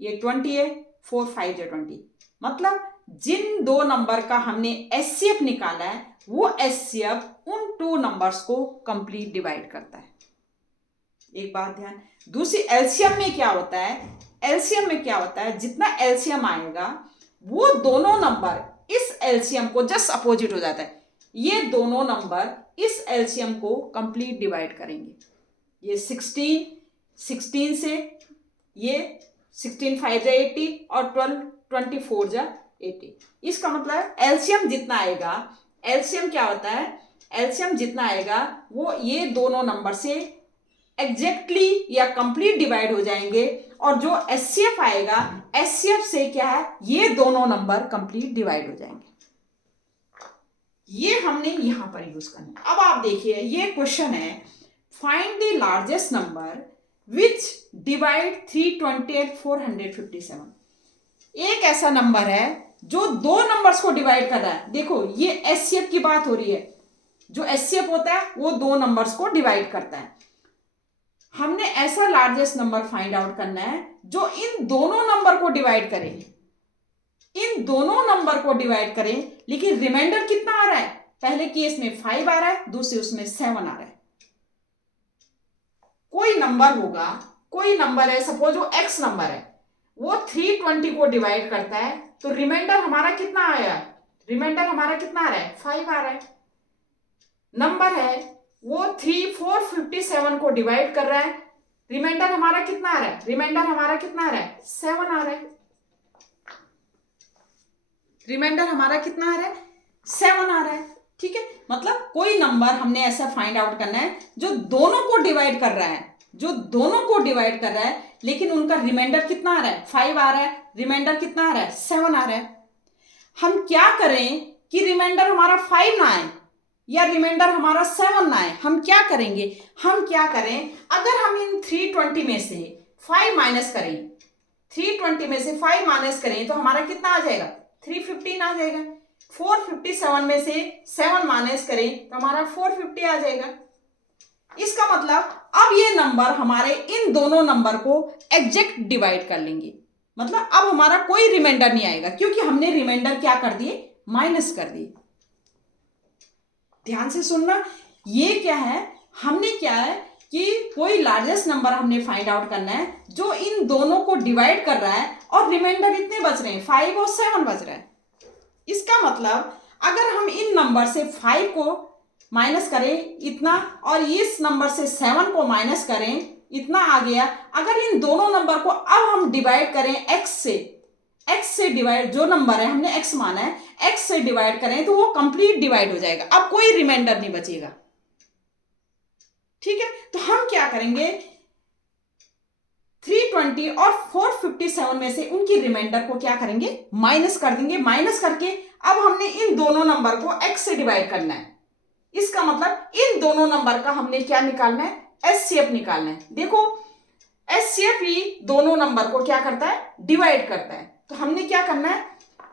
ये 20 है, 4 5 जा 20। मतलब जिन दो नंबर का हमने एचसीएफ निकाला है वो एचसीएफ उन 2 नंबर्स को कंप्लीट डिवाइड करता है। एक बात ध्यान, दूसरी एलसीएम में क्या होता है, एलसीएम में क्या होता है, जितना एलसीएम आएगा वो दोनों नंबर इस एलसीएम को जस्ट अपोजिट हो जाता है, ये दोनों नंबर इस एलसीएम को कंप्लीट डिवाइड करेंगे। ये 16 से ये 16 5 जा 80 और 12 24 जा 80। इसका मतलब एलसीएम जितना आएगा, एलसीएम क्या होता है, एलसीएम जितना आएगा वो ये दोनों नंबर से एग्जैक्टली या कंप्लीट डिवाइड हो जाएंगे, और जो एचसीएफ आएगा एचसीएफ से क्या है, ये दोनों नंबर कंप्लीट डिवाइड हो जाएंगे। ये हमने यहां पर यूज करना है। अब आप देखिए ये क्वेश्चन है, find the largest number which divide 320 and 457। एक ऐसा नंबर है जो दो नंबर्स को डिवाइड कर रहा है। देखो ये एचसीएफ की बात हो रही है, जो एचसीएफ होता है वो दो नंबर्स को डिवाइड करता है। हमने ऐसा लार्जेस्ट नंबर फाइंड आउट करना है जो इन दोनों नंबर को डिवाइड करे, इन दोनों नंबर को डिवाइड करें, लेकिन रिमाइंडर कितना आ रहा है, पहले केस में 5 आ रहा है, दूसरे उसमें 7 आ रहा है। कोई नंबर होगा, कोई नंबर है, सपोज वो एक्स नंबर है, वो 320 को डिवाइड करता है, तो रिमाइंडर हमारा कितना आया, रिमाइंडर हमारा कितना आ रहा है, 5 आ रहा है। नंबर है वो 457 को डिवाइड कर रहा है, रिमाइंडर हमारा कितना आ रहा है, रिमाइंडर हमारा कितना आ रहा है, 7 आ रहा है। रिमाइंडर हमारा कितना आ रहा है, 7 आ रहा है। ठीक है, मतलब कोई नंबर हमने ऐसा फाइंड आउट करना है जो दोनों को डिवाइड कर रहा है, जो दोनों को डिवाइड कर रहा है, लेकिन उनका रिमाइंडर कितना आ रहा है, 5 आ रहा है, रिमाइंडर कितना आ रहा है, 7 आ रहा है। हम क्या करें कि रिमाइंडर हमारा 5 ना आए या रिमाइंडर हमारा 7 ना आए, हम क्या करेंगे, हम क्या करें, अगर हम इन 320 में से 5 माइनस करें, 320 में से 5 माइनस करें तो हमारा कितना आ जाएगा, 315 आ जाएगा। 457 में से 7 माइनस करें तो हमारा 450 आ जाएगा। इसका मतलब अब ये नंबर हमारे इन दोनों नंबर को एग्जैक्ट डिवाइड कर लेंगे, मतलब अब हमारा कोई रिमाइंडर नहीं आएगा क्योंकि हमने रिमाइंडर क्या कर दिए, माइनस कर दिए। ध्यान से सुनना, ये क्या है, हमने क्या है कि कोई लार्जेस्ट नंबर हमने फाइंड आउट करना है जो इन दोनों को डिवाइड कर रहा है और रिमाइंडर इतने बच रहे हैं, 5 और 7 बच रहा है। इसका मतलब अगर हम इन नंबर से 5 को माइनस करें इतना और इस नंबर से 7 को माइनस करें इतना आ गया। अगर इन दोनों नंबर को अब हम डिवाइड करें x से डिवाइड, जो नंबर है हमने x माना है, x से डिवाइड करें तो वो कंप्लीट डिवाइड हो जाएगा, अब कोई रिमाइंडर नहीं बचेगा। ठीक है, तो हम क्या करेंगे, 320 और 457 में से उनकी रिमाइंडर को क्या करेंगे, माइनस कर देंगे। माइनस करके अब हमने इन दोनों नंबर को x से डिवाइड करना है। इसका मतलब इन दोनों नंबर का हमने क्या निकालना है, एचसीएफ निकालना है। देखो एचसीएफ ही दोनों नंबर को क्या करता है, डिवाइड करता है। तो हमने क्या करना है,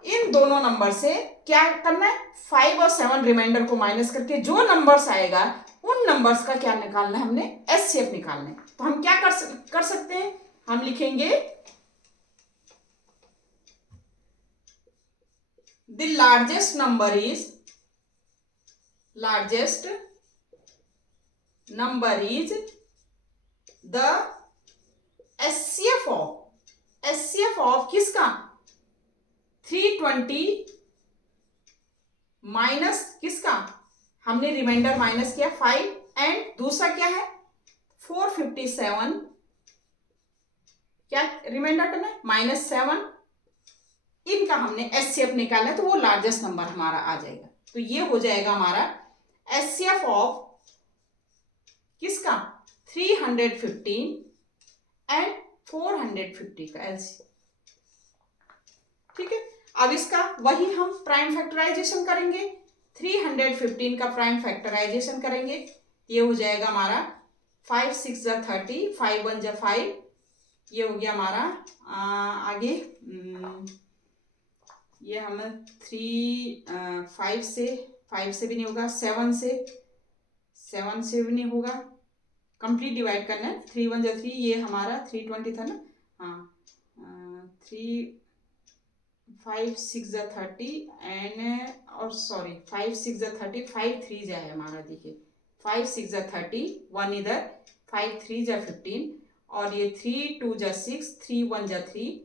इन दोनों नंबर से क्या करना है, 5 और 7 रिमाइंडर को माइनस करके जो नंबर्स आएगा उन नंबर्स का क्या निकालना है, हमने एचसीएफ निकालना है। तो हम क्या कर सकते हैं, हम लिखेंगे the largest number is the HCF of किसका, 320 माइनस किसका, हमने रिमाइंडर माइनस किया 5 एंड दूसरा क्या है 457, क्या रिमाइंडर करना है -7, इनका हमने एचसीएफ निकालना है। तो वो लार्जेस्ट नंबर हमारा आ जाएगा। तो ये हो जाएगा हमारा एचसीएफ ऑफ किसका, 315 एंड 450 का एलसीएम। ठीक है, अब इसका वही हम प्राइम फैक्टराइजेशन करेंगे, 315 का प्राइम फैक्टराइजेशन करेंगे। ये हो जाएगा हमारा 5 6 जा 30, 5 1 जा 5, ये हो गया हमारा आगे ये हमें 5 से भी नहीं होगा, 7 से भी नहीं होगा, कंप्लीट डिवाइड करना है। 3 1 जा 3, ये हमारा 320 था ना, हाँ 5 6 जा 30 एंड और सॉरी 5 6 जा 30, 5 3 जा है हमारा, देखिए 5 6 जा 30, 1 इधर, 5 3 जा 15 और ये 3 2 जा 6, 3 1 जा 3,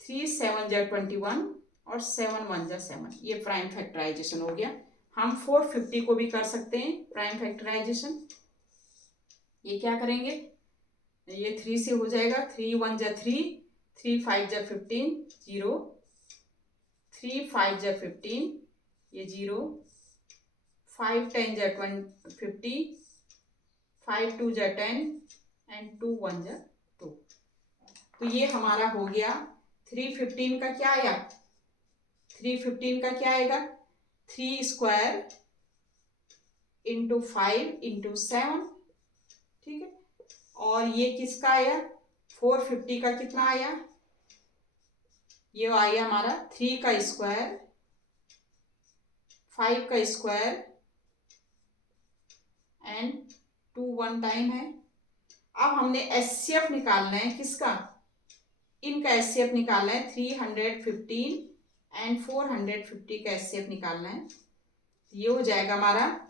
3 7 जा 21 और 7 1 जा 7। ये प्राइम फैक्टराइजेशन हो गया। हम 450 को भी कर सकते हैं प्राइम फैक्टराइजेशन। ये क्या करेंगे, ये 3 से हो जाएगा, 3 1 जा 3, 3 5 जा 15, 0, 3 5 जा 15, ये 0, 5 10 जा 50, 5 2 जा 10 एंड 2 1 जा 2। तो ये हमारा हो गया 315 का क्या आया, 315 का क्या आएगा, 3 स्क्वायर इंटू 5 इंटू 7। ठीक है, और ये किसका आया, 450 का कितना आया, ये आया हमारा 3 का स्क्वायर, 5 का स्क्वायर एंड 2 1 टाइम है। अब हमने एचसीएफ निकालना है किसका, इनका एचसीएफ निकालना है, 315 एंड 450 का एचसीएफ निकालना है। ये हो जाएगा हमारा,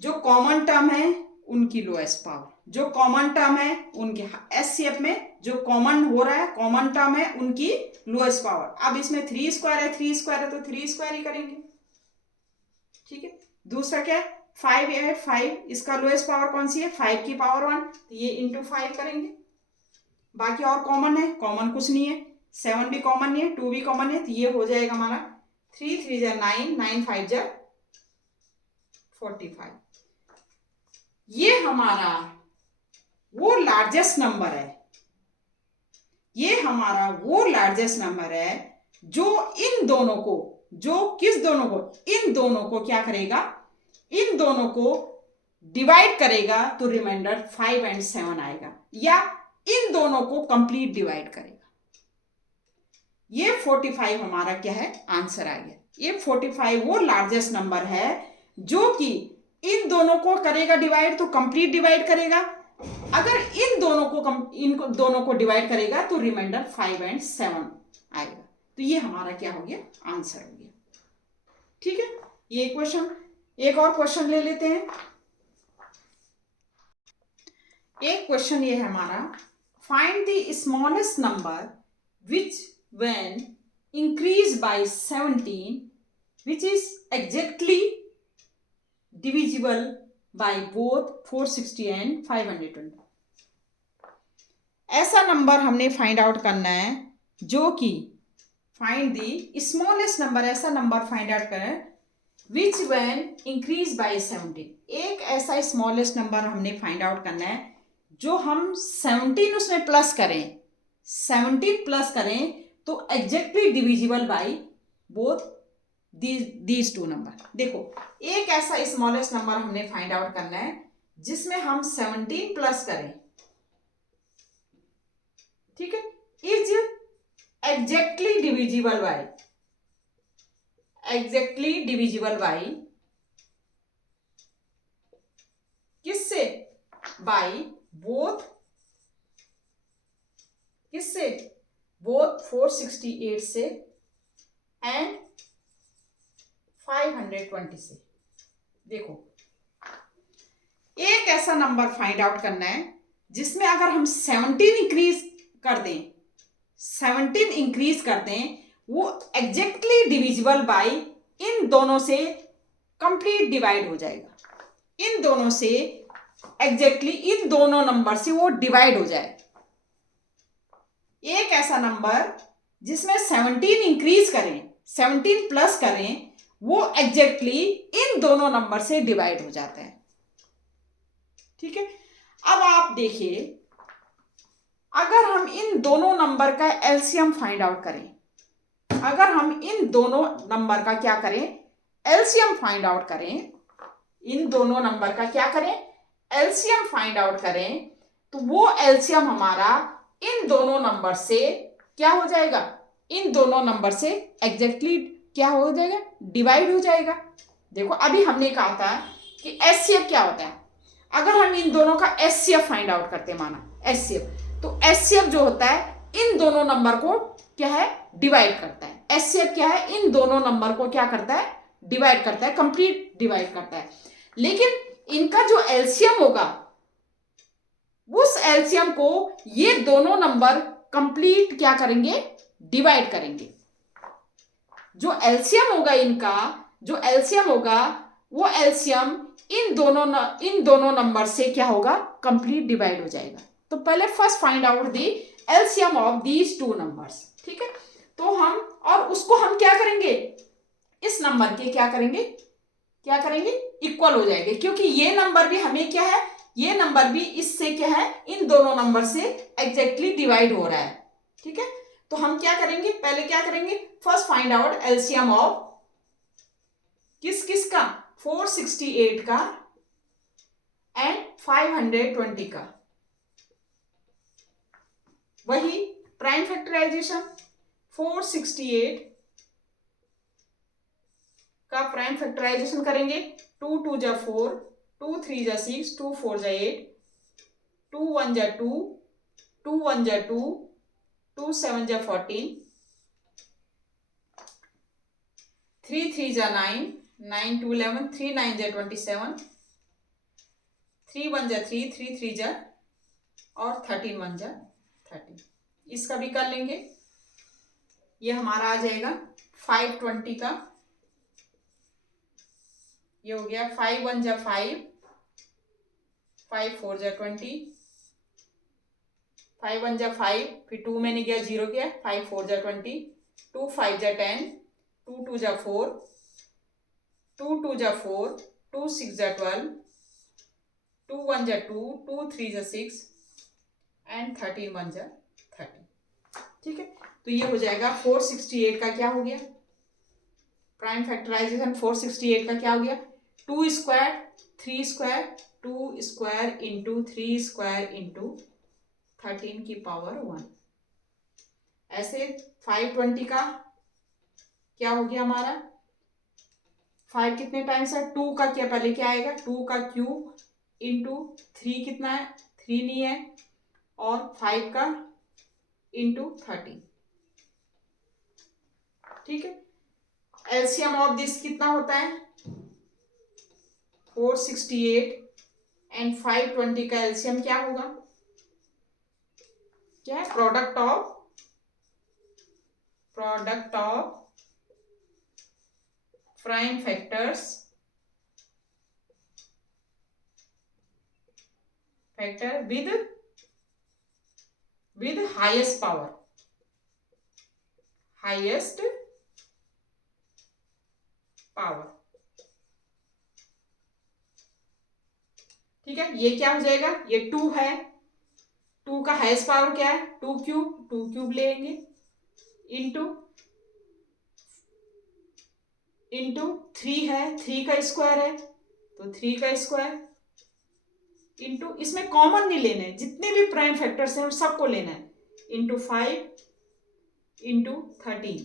जो कॉमन टर्म है उनकी लोएस्ट पावर, जो कॉमन टर्म है उनके एचसीएफ में जो कॉमन हो रहा है, कॉमन टर्म है उनकी लोएस्ट पावर। अब इसमें 3 स्क्वायर है, 3 स्क्वायर है तो 3 स्क्वायर ही करेंगे। ठीक है, दूसरा क्या है, 5 है, 5 इसका लोएस्ट पावर कौन सी है, 5 की पावर 1, तो ये इंटू 5 करेंगे। बाकी और कॉमन है, कॉमन कुछ नहीं है, 7 भी कॉमन नहीं है, 2 भी कॉमन है, तो ये हो जाएगा हमारा 3 3 जा 9, 9 5 जा 45। ये हमारा वो लार्जेस्ट नंबर है, ये हमारा वो लार्जेस्ट नंबर है जो इन दोनों को, जो किस दोनों को, इन दोनों को क्या करेगा, इन दोनों को डिवाइड करेगा तो रिमाइंडर 5 एंड 7 आएगा, या इन दोनों को कंप्लीट डिवाइड करेगा। ये 45 हमारा क्या है, आंसर आ गया। ये 45 वो लार्जेस्ट नंबर है जो कि इन दोनों को करेगा डिवाइड तो कंप्लीट डिवाइड करेगा, अगर इन दोनों को डिवाइड करेगा तो रिमाइंडर 5 और 7 आएगा। तो ये हमारा क्या हो गया, आंसर हो गया। ठीक है, ये क्वेश्चन। एक और क्वेश्चन ले लेते हैं। एक क्वेश्चन ये है हमारा, find the smallest number which when increase by 17 which is exactly divisible by both 460 and 520। ऐसा नंबर हमने फाइंड आउट करना है जो कि फाइंड द स्मॉलेस्ट नंबर, ऐसा नंबर फाइंड आउट करें विच व्हेन इंक्रीज बाय 17। एक ऐसा स्मॉलेस्ट नंबर हमने फाइंड आउट करना है जो हम 17 उसमें प्लस करें, 17 प्लस करें तो exactly divisible by both these two number. देखो, एक ऐसा स्मॉलेस्ट नंबर हमने फाइंड आउट करना है जिसमें हम 17 प्लस करें, ठीक है, is exactly divisible by, exactly divisible by किससे, बाय बोथ, किससे, बोथ 468 से एंड 520 से। देखो, एक ऐसा नंबर फाइंड आउट करना है जिसमें अगर हम 17 इंक्रीज कर दें, 17 इंक्रीज कर दें, वो एग्जैक्टली डिविजिबल बाय इन दोनों से कंप्लीट डिवाइड हो जाएगा, इन दोनों से एग्जैक्टली इन दोनों नंबर से वो डिवाइड हो जाए। एक ऐसा नंबर जिसमें 17 इंक्रीज करें, 17 प्लस करें, वो एग्जैक्टली इन दोनों नंबर से डिवाइड हो जाता है। ठीक है, अब आप देखिए, अगर हम इन दोनों नंबर का एलसीएम फाइंड आउट करें, अगर हम इन दोनों नंबर का क्या करें, एलसीएम फाइंड आउट करें, इन दोनों नंबर का क्या करें, एलसीएम फाइंड आउट करें, तो वो एलसीएम हमारा इन दोनों नंबर से क्या हो जाएगा, इन दोनों नंबर से एग्जैक्टली क्या हो जाएगा, डिवाइड हो जाएगा। देखो, अभी हमने कहा था कि एचसीएफ क्या होता है, अगर हम इन दोनों का एचसीएफ फाइंड आउट करते हैं, माना एचसीएफ, तो एचसीएफ जो होता है इन दोनों नंबर को क्या है, डिवाइड करता है। एचसीएफ क्या है, इन दोनों नंबर को क्या करता है, डिवाइड करता है, कंप्लीट डिवाइड करता है। लेकिन इनका जो एलसीएम होगा, उस एलसीएम को ये दोनों नंबर कंप्लीट क्या करेंगे, डिवाइड करेंगे। जो एलसीएम होगा इनका, जो एलसीएम होगा, वो एलसीएम इन दोनों नंबर से क्या होगा, कंप्लीट डिवाइड हो जाएगा। तो पहले first find out the LCM of these two numbers. ठीक है, तो हम और उसको हम क्या करेंगे, इस नंबर के क्या करेंगे, क्या करेंगे, इक्वल हो जाएंगे, क्योंकि ये नंबर भी हमें क्या है, ये नंबर भी इससे क्या है, इन दोनों नंबर से एग्जैक्टली डिवाइड हो रहा है। ठीक है, तो हम क्या करेंगे, पहले क्या करेंगे, first find out LCM of किस किस का, 468 का एंड 520 का। वही प्राइम फैक्टराइजेशन, 468 का प्राइम फैक्टराइजेशन करेंगे, 2 2 जा 4, 2 3 जा 6, 2 4 जा 8, 2 1 जा 2, 2 1 जा 2, 2 7 जा 14, 3 3 जा 9, 9 2 11, 3 9 जा 27, 3 1 जा 3, 3 3 जा और 13 1 जा 30। इसका भी कर लेंगे, ये हमारा आ जाएगा 520 का, ये हो गया 5 1 जा 5, 5 4 जा 20, 5 1 जा 5, फिर 2 में नहीं गया, 0 गया, 5 4 जा 20, 2 5 जा 10, 2 2 जा 4, 2 2 जा 4, 2 6 जा 12, 2 1 जा 2, 2 3 जा 6 एंड 13 1 जा 30। ठीक है, तो ये हो जाएगा 468 का क्या हो गया, प्राइम फैक्टराइजेशन 468 का क्या हो गया, 2 square 3 square 2 square into 3 square into 13 की पावर 1। ऐसे 520 का क्या हो गया हमारा, 5 कितने टाइम्स है, 2 का क्या पहले क्या आएगा, 2 का क्यूब इंटू 3 कितना है, 3 नहीं है, और 5 का इंटू 30। ठीक है, एलसीएम ऑफ दिस कितना होता है 468 एंड 520 का एलसीएम क्या होगा, क्या है, product of prime factor with highest power. ठीक है, ये क्या हो जाएगा, ये 2 है, 2 का हाईएस्ट पावर क्या है, 2 क्यूब लेंगे इंटू 3 है, 3 का स्क्वायर है तो 3 का स्क्वायर इंटू, इसमें कॉमन नहीं लेना है, जितने भी प्राइम फैक्टर्स हैं सबको लेना है, इंटू 5 इंटू 13,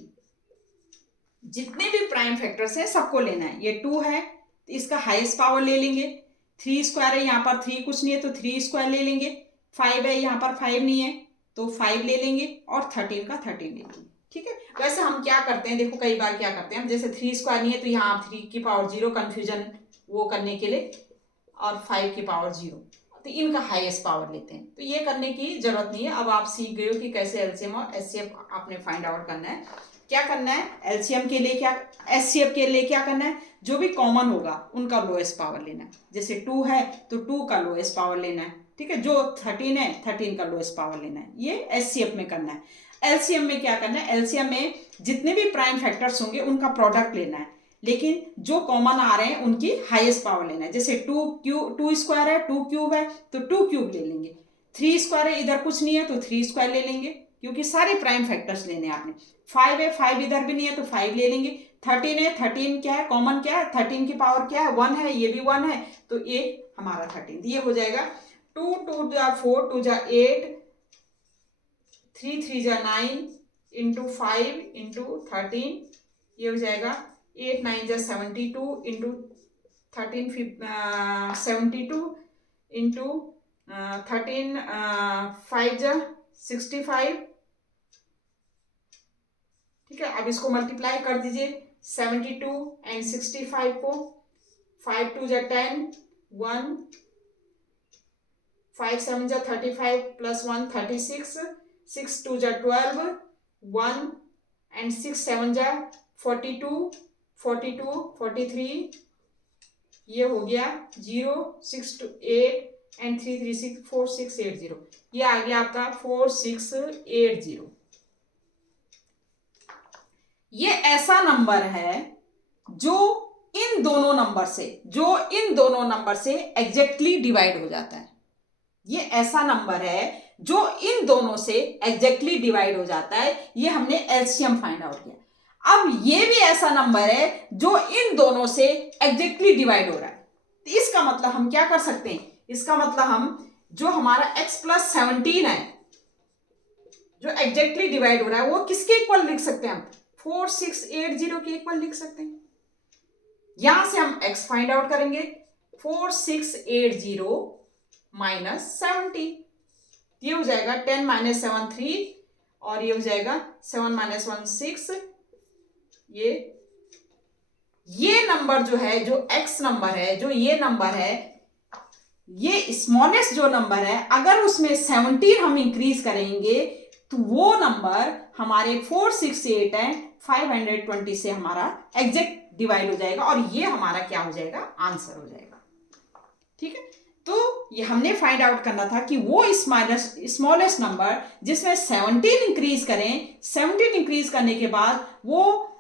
जितने भी प्राइम फैक्टर्स हैं सबको लेना है। ये 2 है तो इसका हाईएस्ट पावर ले लेंगे, 3 स्क्वायर है, यहाँ पर 3 कुछ नहीं है तो 3 स्क्वायर ले लेंगे, 5 है, यहाँ पर 5 नहीं है तो 5 ले लेंगे, और 13 का 13 ले लेंगे। ठीक है, वैसे हम क्या करते हैं, देखो कई बार क्या करते हैं हम, जैसे 3 स्क्वायर नहीं है तो यहाँ 3 की पावर 0 कंफ्यूजन वो करने के लिए, और 5 की पावर 0, तो इनका हाईएस्ट पावर लेते हैं। तो ये करने की जरूरत नहीं है, अब आप सीख गए हो कि कैसे एलसीएम और एचसीएफ आपने फाइंड आउट करना है। क्या करना है, एलसीएम के लिए क्या, एचसीएफ के लिए क्या करना है, जो भी कॉमन होगा उनका लोएस्ट पावर लेना है। जैसे 2 है तो 2 का लोएस्ट पावर लेना है, ठीक है, जो 13 है 13 का लोएस्ट पावर लेना है, ये एचसीएफ में करना है। एलसीएम में क्या करना है, एलसीएम में जितने भी प्राइम फैक्टर्स होंगे उनका प्रोडक्ट लेना है, लेकिन जो कॉमन आ रहे हैं उनकी हाईएस्ट पावर लेना है। जैसे 2 स्क्वायर है, 2 क्यूब है तो 2 क्यूब ले लेंगे, 3 स्क्वायर है, इधर कुछ नहीं है तो 3 स्क्वायर ले लेंगे, क्योंकि सारे प्राइम फैक्टर्स लेने हैं आपने। 5 है, 5 इधर भी नहीं है तो 5 ले लेंगे। 13 है, 13 क्या है, कॉमन क्या है, 13 की पावर क्या है, 1 है, ये भी 1 है, तो ये हमारा 13, ये हो जाएगा 2 2 जा 4 2 जा 8 3 3 जा 9 इंटू 5 इंटू 13, ये हो जाएगा 8 9 जा 72 इंटू 13 72 इंटू 13 5 जा 65। ठीक है, अब इसको मल्टीप्लाई कर दीजिए, 72 एंड 65 को, 5 2 जा 10 1 5 7 जा 35 प्लस 1 36 6 2 जा 12 1 एंड 6 7 जा 42 42 43, ये हो गया 0 6 2 8 एंड 3 3 6 4 6 8 0, ये आ गया आपका 4 6 8 0। ये ऐसा नंबर है जो इन दोनों नंबर से एग्जैक्टली डिवाइड हो जाता है। ये ऐसा नंबर है जो इन दोनों से एग्जैक्टली डिवाइड हो जाता है, ये हमने एलसीएम फाइंड आउट किया। अब ये भी ऐसा नंबर है जो इन दोनों से एग्जैक्टली डिवाइड हो रहा है, तो इसका मतलब हम क्या कर सकते हैं, इसका मतलब हम जो हमारा x प्लस 17 है जो एग्जैक्टली डिवाइड हो रहा है वो किसके इक्वल लिख सकते हैं, हम 4680 के इक्वल लिख सकते हैं। यहां से हम x फाइंड आउट करेंगे, 4680 माइनस 70, ये हो जाएगा 10 माइनस 7 3, और ये हो जाएगा 7 माइनस 1 6। ये नंबर जो है, जो x नंबर है, जो ये नंबर है, ये स्मॉलेस्ट जो नंबर है, अगर उसमें 17 हम इंक्रीज करेंगे तो वो नंबर हमारे 468 है 520 से हमारा एग्जैक्ट डिवाइड हो जाएगा, और ये हमारा क्या हो जाएगा, आंसर हो जाएगा। ठीक है, तो ये हमने फाइंड आउट करना था कि वो स्मॉलेस्ट नंबर जिसमें 17 इंक्रीज करें, 17 इंक्रीज करने के बाद वो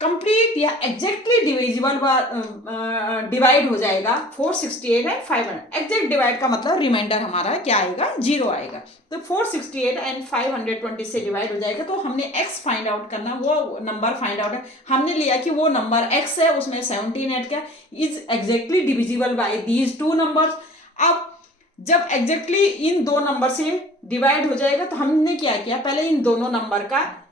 कंप्लीट या एग्जैक्टली डिविजिबल डिवाइड हो जाएगा 468 एंड 500। एग्जैक्ट डिवाइड का मतलब रिमाइंडर हमारा क्या आएगा, 0 आएगा, तो 468 एंड 520 से डिवाइड हो जाएगा। तो हमने x फाइंड आउट करना, वो नंबर फाइंड आउट है, हमने लिया कि वो नंबर x है, उसमें 17 ऐड किया, is exactly divisible by these 2 numbers. अब जब एग्जैक्टली इन 2 नंबर से डिवाइड हो जाएगा तो हमने क्या किया, पहले इन दोनों नंबर का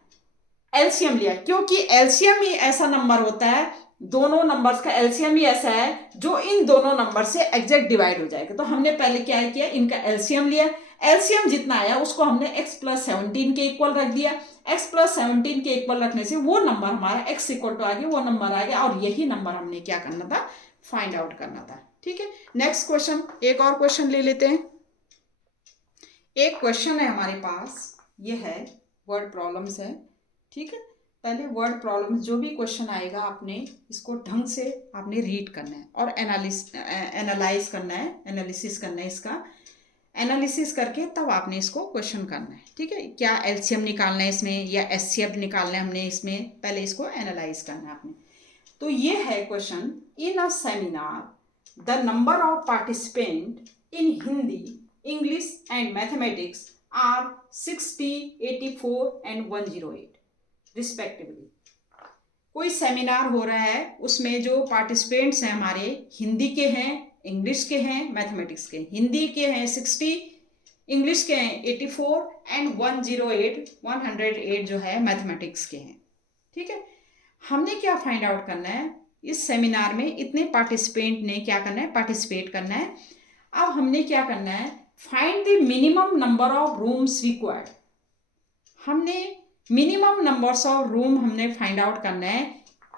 एलसीएम लिया, क्योंकि एलसीएम ही ऐसा नंबर होता है दोनों नंबर्स का एलसीएम ही ऐसा है जो इन दोनों नंबर से एग्जैक्ट डिवाइड हो जाएगा। तो हमने पहले क्या किया, इनका एलसीएम लिया, एलसीएम जितना आया उसको हमने x प्लस 17 के इक्वल रख दिया। x प्लस 17 के इक्वल रखने से वो नंबर हमारा x इक्वल टू आ गया, वो नंबर आ गया, और यही नंबर हमने क्या करना था, फाइंड आउट करना था। ठीक है, नेक्स्ट क्वेश्चन, एक और क्वेश्चन ले लेते हैं। एक क्वेश्चन है हमारे पास, ये है वर्ड प्रॉब्लम्स है। ठीक है, पहले वर्ड प्रॉब्लम जो भी क्वेश्चन आएगा आपने इसको ढंग से आपने रीड करना है और एनालाइज करना है, एनालिसिस करना है, इसका एनालिसिस करके तब आपने इसको क्वेश्चन करना है। ठीक है, क्या एलसीएम निकालना है इसमें या एचसीएफ निकालना है हमने इसमें, पहले इसको एनालाइज करना है आपने। तो ये है question, in a seminar the number of participant in Hindi, English and mathematics are 60, 84 and 108 respectively. कोई सेमिनार हो रहा है, उसमें जो पार्टिसिपेंट्स हैं हमारे हिंदी के हैं, इंग्लिश के हैं, मैथमेटिक्स के। हिंदी के हैं 60, इंग्लिश के हैं 84 एंड 108 जो है मैथमेटिक्स के हैं। ठीक है, हमने क्या फाइंड आउट करना है, इस सेमिनार में इतने पार्टिसिपेंट ने क्या करना है, पार्टिसिपेट करना है। अब हमने क्या करना है, find the minimum number of rooms required. हमने मिनिमम नंबर्स ऑफ रूम हमने फाइंड आउट करना है।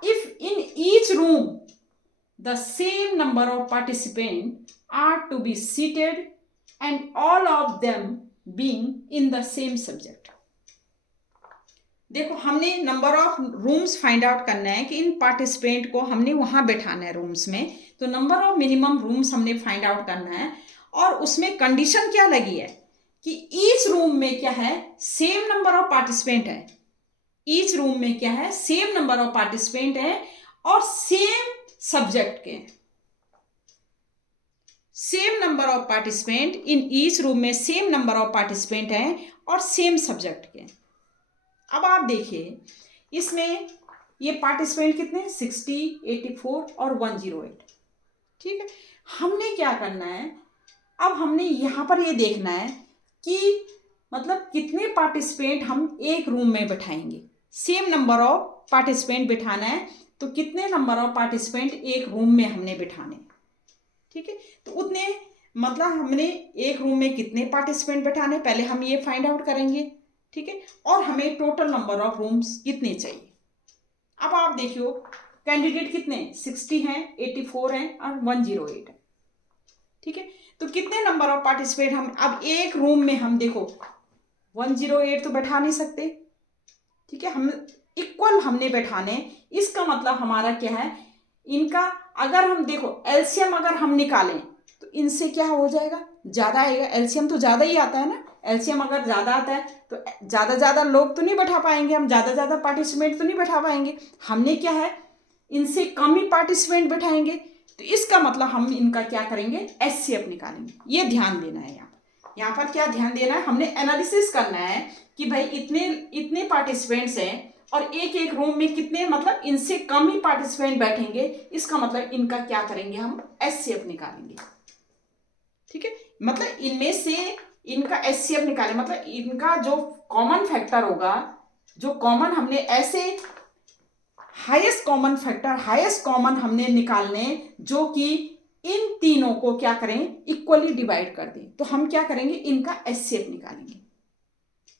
If in each room the same number of participant are to be seated and all of them being in the same subject. देखो, हमने number of rooms find out करना है कि इन participant को हमने वहां बैठाना है रूम्स में। तो नंबर ऑफ मिनिमम रूम्स हमने फाइंड आउट करना है, और उसमें कंडीशन क्या लगी है कि ईच रूम में क्या है, सेम नंबर ऑफ पार्टिसिपेंट है। ईच रूम में क्या है, सेम नंबर ऑफ पार्टिसिपेंट है और सेम सब्जेक्ट के। Same number of participant in each room में, सेम नंबर ऑफ पार्टिसिपेंट है और सेम सब्जेक्ट के। अब आप देखिए इसमें ये पार्टिसिपेंट कितने, 60, 84 और 108। ठीक है, हमने क्या करना है, अब हमने यहां पर ये देखना है कि मतलब कितने पार्टिसिपेंट हम एक रूम में बैठाएंगे। सेम नंबर ऑफ पार्टिसिपेंट बिठाना है, तो कितने नंबर ऑफ पार्टिसिपेंट एक रूम में हमने बिठाने। ठीक है, तो उतने मतलब हमने एक रूम में कितने पार्टिसिपेंट बिठाने, पहले हम ये फाइंड आउट करेंगे। ठीक है, और हमें टोटल नंबर ऑफ रूम्स कितने चाहिए। अब आप देखियो कैंडिडेट कितने, 60 हैं, 84 हैं और 108 है। ठीक है, तो कितने नंबर ऑफ पार्टिसिपेंट हम, अब एक रूम में हम देखो 108 तो बैठा नहीं सकते। ठीक है, हम इक्वल हमने बैठाने, इसका मतलब हमारा क्या है, इनका अगर हम देखो एलसीएम अगर हम निकालें तो इनसे क्या हो जाएगा, ज्यादा आएगा। एलसीएम तो ज्यादा ही आता है ना, एलसीएम अगर ज्यादा आता है तो ज्यादा लोग तो नहीं बैठा पाएंगे, हम ज्यादा पार्टिसिपेंट तो नहीं बैठा पाएंगे। हमने क्या है, इनसे कम ही पार्टिसिपेंट बैठाएंगे, तो इसका मतलब हम इनका क्या करेंगे, एचसीएफ निकालेंगे। ये ध्यान देना है, यहाँ पर क्या ध्यान देना है, हमने एनालिसिस करना है कि भाई इतने पार्टिसिपेंट्स हैं और एक रूम में कितने, मतलब इनसे कम ही पार्टिसिपेंट बैठेंगे, इसका मतलब इनका क्या करेंगे, हम एचसीएफ निकालेंगे। ठीक है, मतलब इनमें से इनका एचसीएफ निकाले, मतलब इनका जो कॉमन फैक्टर होगा, जो कॉमन हमने ऐसे highest common factor, highest common हमने निकालने जो कि इन तीनों को क्या करें, इक्वली डिवाइड कर दें। तो हम क्या करेंगे, इनका एचसीएफ निकालेंगे।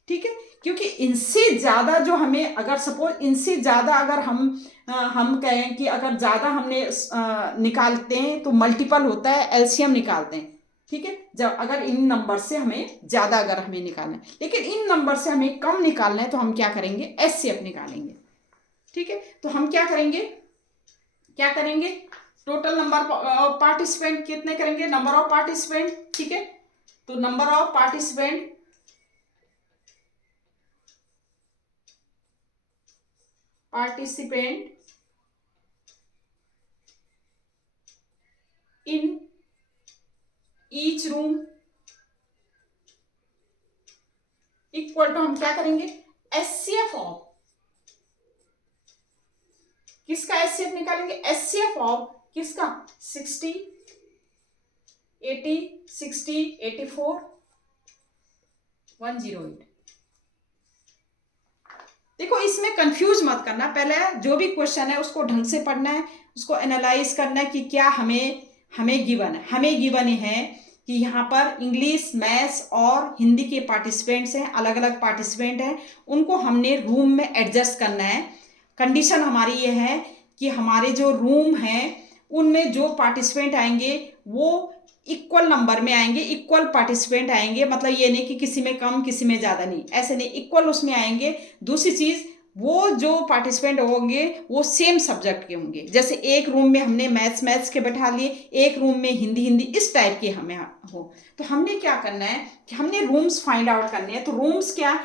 ठीक है, क्योंकि इनसे ज्यादा जो हमें, अगर सपोज इनसे ज्यादा अगर हम कहें कि अगर ज्यादा हमने निकालते हैं तो मल्टीपल होता है, एलसीएम निकालते हैं। ठीक है, जब अगर इन नंबर से हमें ज्यादा अगर हमें निकालना है, लेकिन इन नंबर से हमें कम निकालना है, तो हम क्या करेंगे, एचसीएफ निकालेंगे। ठीक है, तो हम क्या करेंगे, टोटल नंबर ऑफ पार्टिसिपेंट कितने करेंगे, नंबर ऑफ पार्टिसिपेंट। ठीक है, तो number of participant in each room equal to, हम क्या करेंगे, एचसीएफ ऑफ, किसका एचसीएफ निकालेंगे, एचसीएफ ऑफ किसका, 60, 80, 60, 84, 108। देखो इसमें कंफ्यूज मत करना, पहले जो भी क्वेश्चन है उसको ढंग से पढ़ना है, उसको एनालाइज करना है कि क्या हमें हमें गिवन है। हमें गिवन है कि यहाँ पर इंग्लिश, मैथ्स और हिंदी के पार्टिसिपेंट्स हैं, अलग अलग पार्टिसिपेंट हैं, उनको हमने रूम में एडजस्ट करना है। कंडीशन हमारी ये है कि हमारे जो रूम हैं उनमें जो पार्टिसिपेंट आएंगे वो इक्वल नंबर में आएंगे, इक्वल पार्टिसिपेंट आएंगे, मतलब ये नहीं कि किसी में कम किसी में ज़्यादा, नहीं, ऐसे नहीं, इक्वल उसमें आएंगे। दूसरी चीज़, वो जो पार्टिसिपेंट होंगे वो सेम सब्जेक्ट के होंगे, जैसे एक रूम में हमने मैथ्स के बैठा लिए, एक रूम में हिंदी, इस टाइप के हमें हो। तो हमने क्या करना है कि हमने रूम्स फाइंड आउट करने हैं। तो रूम्स क्या,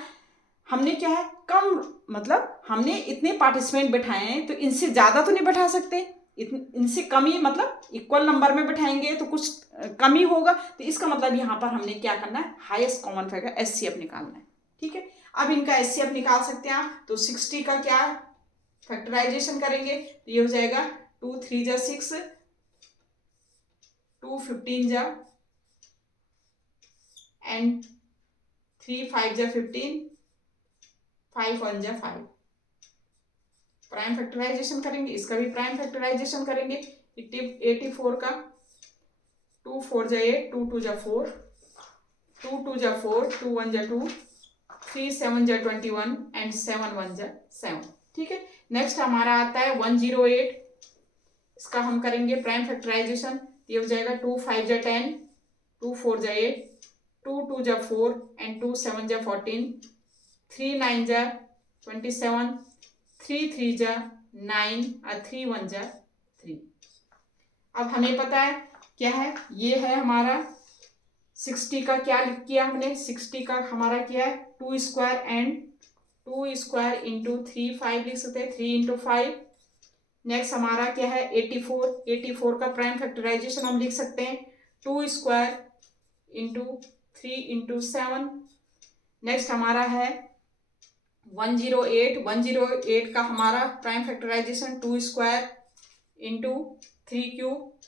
हमने क्या है, कम, मतलब हमने इतने पार्टिसिपेंट बैठाए हैं तो इनसे ज़्यादा तो नहीं बैठा सकते, इनसे कम ही, मतलब इक्वल नंबर में बैठाएंगे तो कुछ कम ही होगा। तो इसका मतलब यहाँ पर हमने क्या करना है, हाईएस्ट कॉमन फैक्टर एचसीएफ निकालना है। ठीक है, अब इनका एचसीएफ निकाल सकते हैं आप। तो 60 का क्या फैक्टराइजेशन करेंगे तो ये हो जाएगा 2 3 जा 6, 2 15 जा एंड 3 5 जा 15, 5 1 जा 5। प्राइम फैक्टराइजेशन करेंगे, इसका भी प्राइम फैक्टराइजेशन करेंगे। 84 का 2 4 जा 8, 2 2 जा 4, 2 2 जा 4, 2 1 जा 2, 3 7 जा 21 एंड 7 1 जा 7। ठीक है, नेक्स्ट हमारा आता है 108, इसका हम करेंगे प्राइम फैक्टराइजेशन। ये हो जाएगा 2 5 जा 10, 2 4 जा 8, 2 2 जा 4 एंड 2 7 जा 14, 3 9 जा 27, 3 3 जा 9 और 3 1 जा 3। अब हमें पता है क्या है, ये है हमारा 60 का क्या लिख किया हमने, 60 का हमारा क्या है 2 स्क्वायर एंड 2 स्क्वायर इंटू 3 5 लिख सकते हैं, 3 इंटू 5। नेक्स्ट हमारा क्या है 84 का प्राइम फैक्टराइजेशन हम लिख सकते हैं 2 स्क्वायर इंटू 3 इंटू 7। नेक्स्ट हमारा है 108 का हमारा prime factorization 2 square into 3 cube.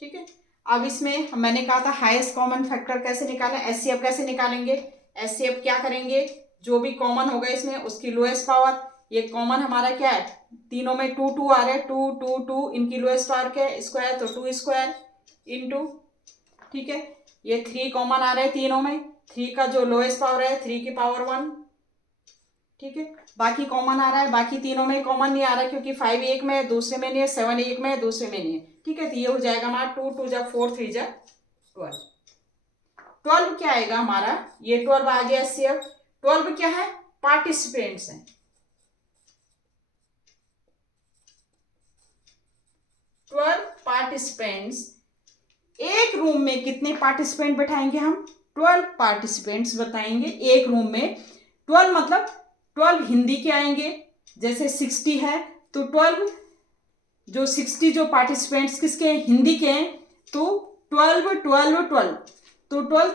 ठीक है, अब इसमें मैंने कहा था हाईएस्ट कॉमन फैक्टर कैसे निकालें, एचसीएफ कैसे निकालेंगे। एचसीएफ क्या करेंगे, जो भी कॉमन होगा इसमें उसकी लोएस्ट पावर, ये कॉमन हमारा क्या है, तीनों में 2 2 आ रहे हैं, 2 2 2, इनकी लोएस्ट पावर क्या है स्क्वायर, तो 2 स्क्वायर इंटू, ठीक है, ये 3 कॉमन आ रहे हैं तीनों में, 3 का जो लोएस्ट पावर है 3 की पावर 1। ठीक है, बाकी कॉमन आ रहा है, बाकी तीनों में कॉमन नहीं आ रहा है क्योंकि 5 एक में है, दूसरे में नहीं है, 7 एक में है, दूसरे में नहीं है। ठीक है, तो ये हो जाएगा हमारा 2 2 जा 4, 3 जा 12। 12 क्या आएगा हमारा, ये 12 आ गया एचसीएफ। 12 क्या है, पार्टिसिपेंट्स हैं। 12 पार्टिसिपेंट्स, एक रूम में कितने पार्टिसिपेंट बैठाएंगे हम, 12 पार्टिसिपेंट्स बताएंगे एक रूम में। 12 मतलब 12 हिंदी के आएंगे, जैसे 60 है तो 12 जो 60 जो पार्टिसिपेंट्स किसके हैं, हिंदी के हैं, तो 12 12 12, तो 12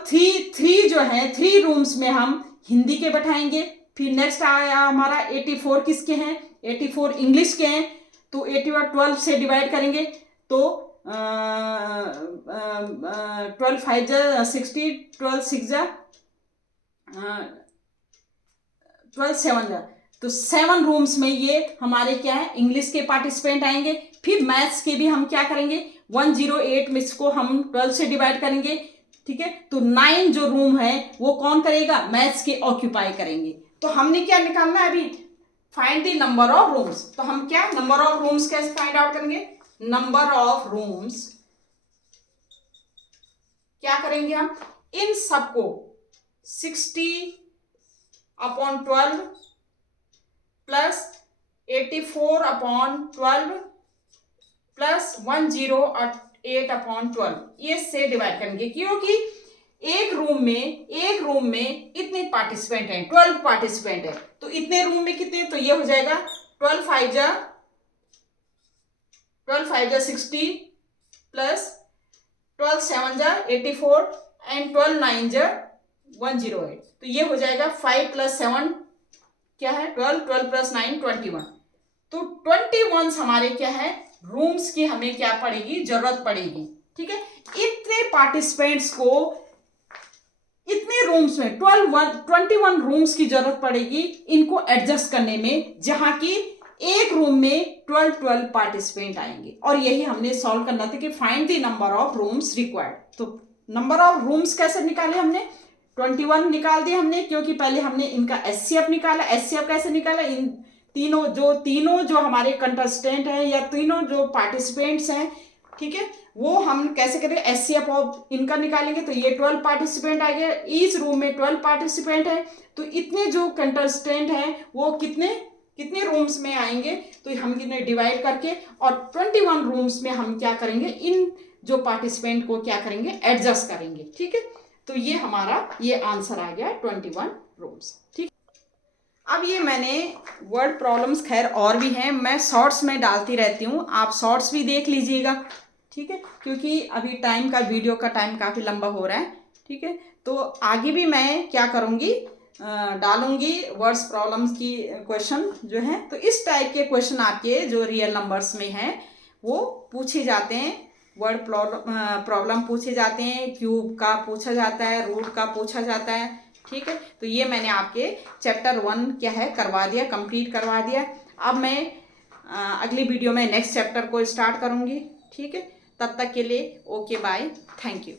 3 जो है 3 रूम्स में हम हिंदी के बैठाएंगे। फिर नेक्स्ट आया हमारा 84 किसके हैं, 84 इंग्लिश के हैं, तो 84 12 से डिवाइड करेंगे तो 12 5 जा 60, 12 6 जा 12 7 जा, तो 7 रूम्स में ये हमारे क्या है इंग्लिश के पार्टिसिपेंट आएंगे। फिर मैथ्स के भी हम क्या करेंगे 108 में इसको हम 12 से डिवाइड करेंगे। ठीक है, तो 9 जो रूम है वो कौन करेगा, मैथ्स के ऑक्यूपाई करेंगे। तो हमने क्या निकालना है अभी, find the number of rooms. तो हम क्या नंबर ऑफ रूम्स कैसे फाइंड आउट करेंगे, नंबर ऑफ रूम्स क्या करेंगे हम, इन सबको 60/12 प्लस 84/12 प्लस 108/12 ये से डिवाइड करेंगे, क्योंकि एक रूम में इतने पार्टिसिपेंट हैं, 12 पार्टिसिपेंट है, तो इतने रूम में कितने, तो ये हो जाएगा 12 5 जा 60 प्लस 12 7 जा 84 एंड 12 9 जा 108, तो ये हो जाएगा 5 + 7 क्या है 12, 12 + 9 21। तो 21 हमारे क्या है रूम्स की हमें क्या पड़ेगी, जरूरत पड़ेगी। ठीक है, इतने पार्टिसिपेंट्स को इतने रूम्स में 21 रूम्स की जरूरत पड़ेगी इनको एडजस्ट करने में, जहां की एक रूम में 12 पार्टिसिपेंट आएंगे। और यही हमने सॉल्व करना था कि find the number of rooms required. तो नंबर ऑफ रूम्स कैसे निकाले हमने, 21 निकाल दिए हमने, क्योंकि पहले हमने इनका एचसीएफ निकाला। एचसीएफ कैसे निकाला, इन तीनों जो हमारे कंटेस्टेंट हैं या तीनों जो पार्टिसिपेंट्स हैं, ठीक है, वो हम कैसे करें, एचसीएफ ऑफ इनका निकालेंगे। तो ये 12 पार्टिसिपेंट आ गए, इस रूम में 12 पार्टिसिपेंट है, तो इतने जो कंटेस्टेंट हैं वो कितने रूम्स में आएंगे, तो हम कितने डिवाइड करके, और 21 रूम्स में हम क्या करेंगे, इन जो पार्टिसिपेंट को क्या करेंगे, एडजस्ट करेंगे। ठीक है, तो ये हमारा ये आंसर आ गया 21 रूम्स। ठीक, अब ये मैंने वर्ड प्रॉब्लम्स खैर और भी हैं, मैं शॉर्ट्स में डालती रहती हूँ, आप शॉर्ट्स भी देख लीजिएगा। ठीक है, क्योंकि अभी वीडियो का टाइम काफ़ी लंबा हो रहा है। ठीक है, तो आगे भी मैं क्या करूँगी, डालूंगी वर्ड्स प्रॉब्लम्स की क्वेश्चन जो है। तो इस टाइप के क्वेश्चन आपके जो रियल नंबर्स में हैं वो पूछे जाते हैं, वर्ड प्रॉब्लम पूछे जाते हैं, क्यूब का पूछा जाता है, रूट का पूछा जाता है। ठीक है, तो ये मैंने आपके चैप्टर 1 क्या है करवा दिया, कंप्लीट करवा दिया। अब मैं अगली वीडियो में नेक्स्ट चैप्टर को स्टार्ट करूँगी। ठीक है, तब तक के लिए ओके बाय, थैंक यू।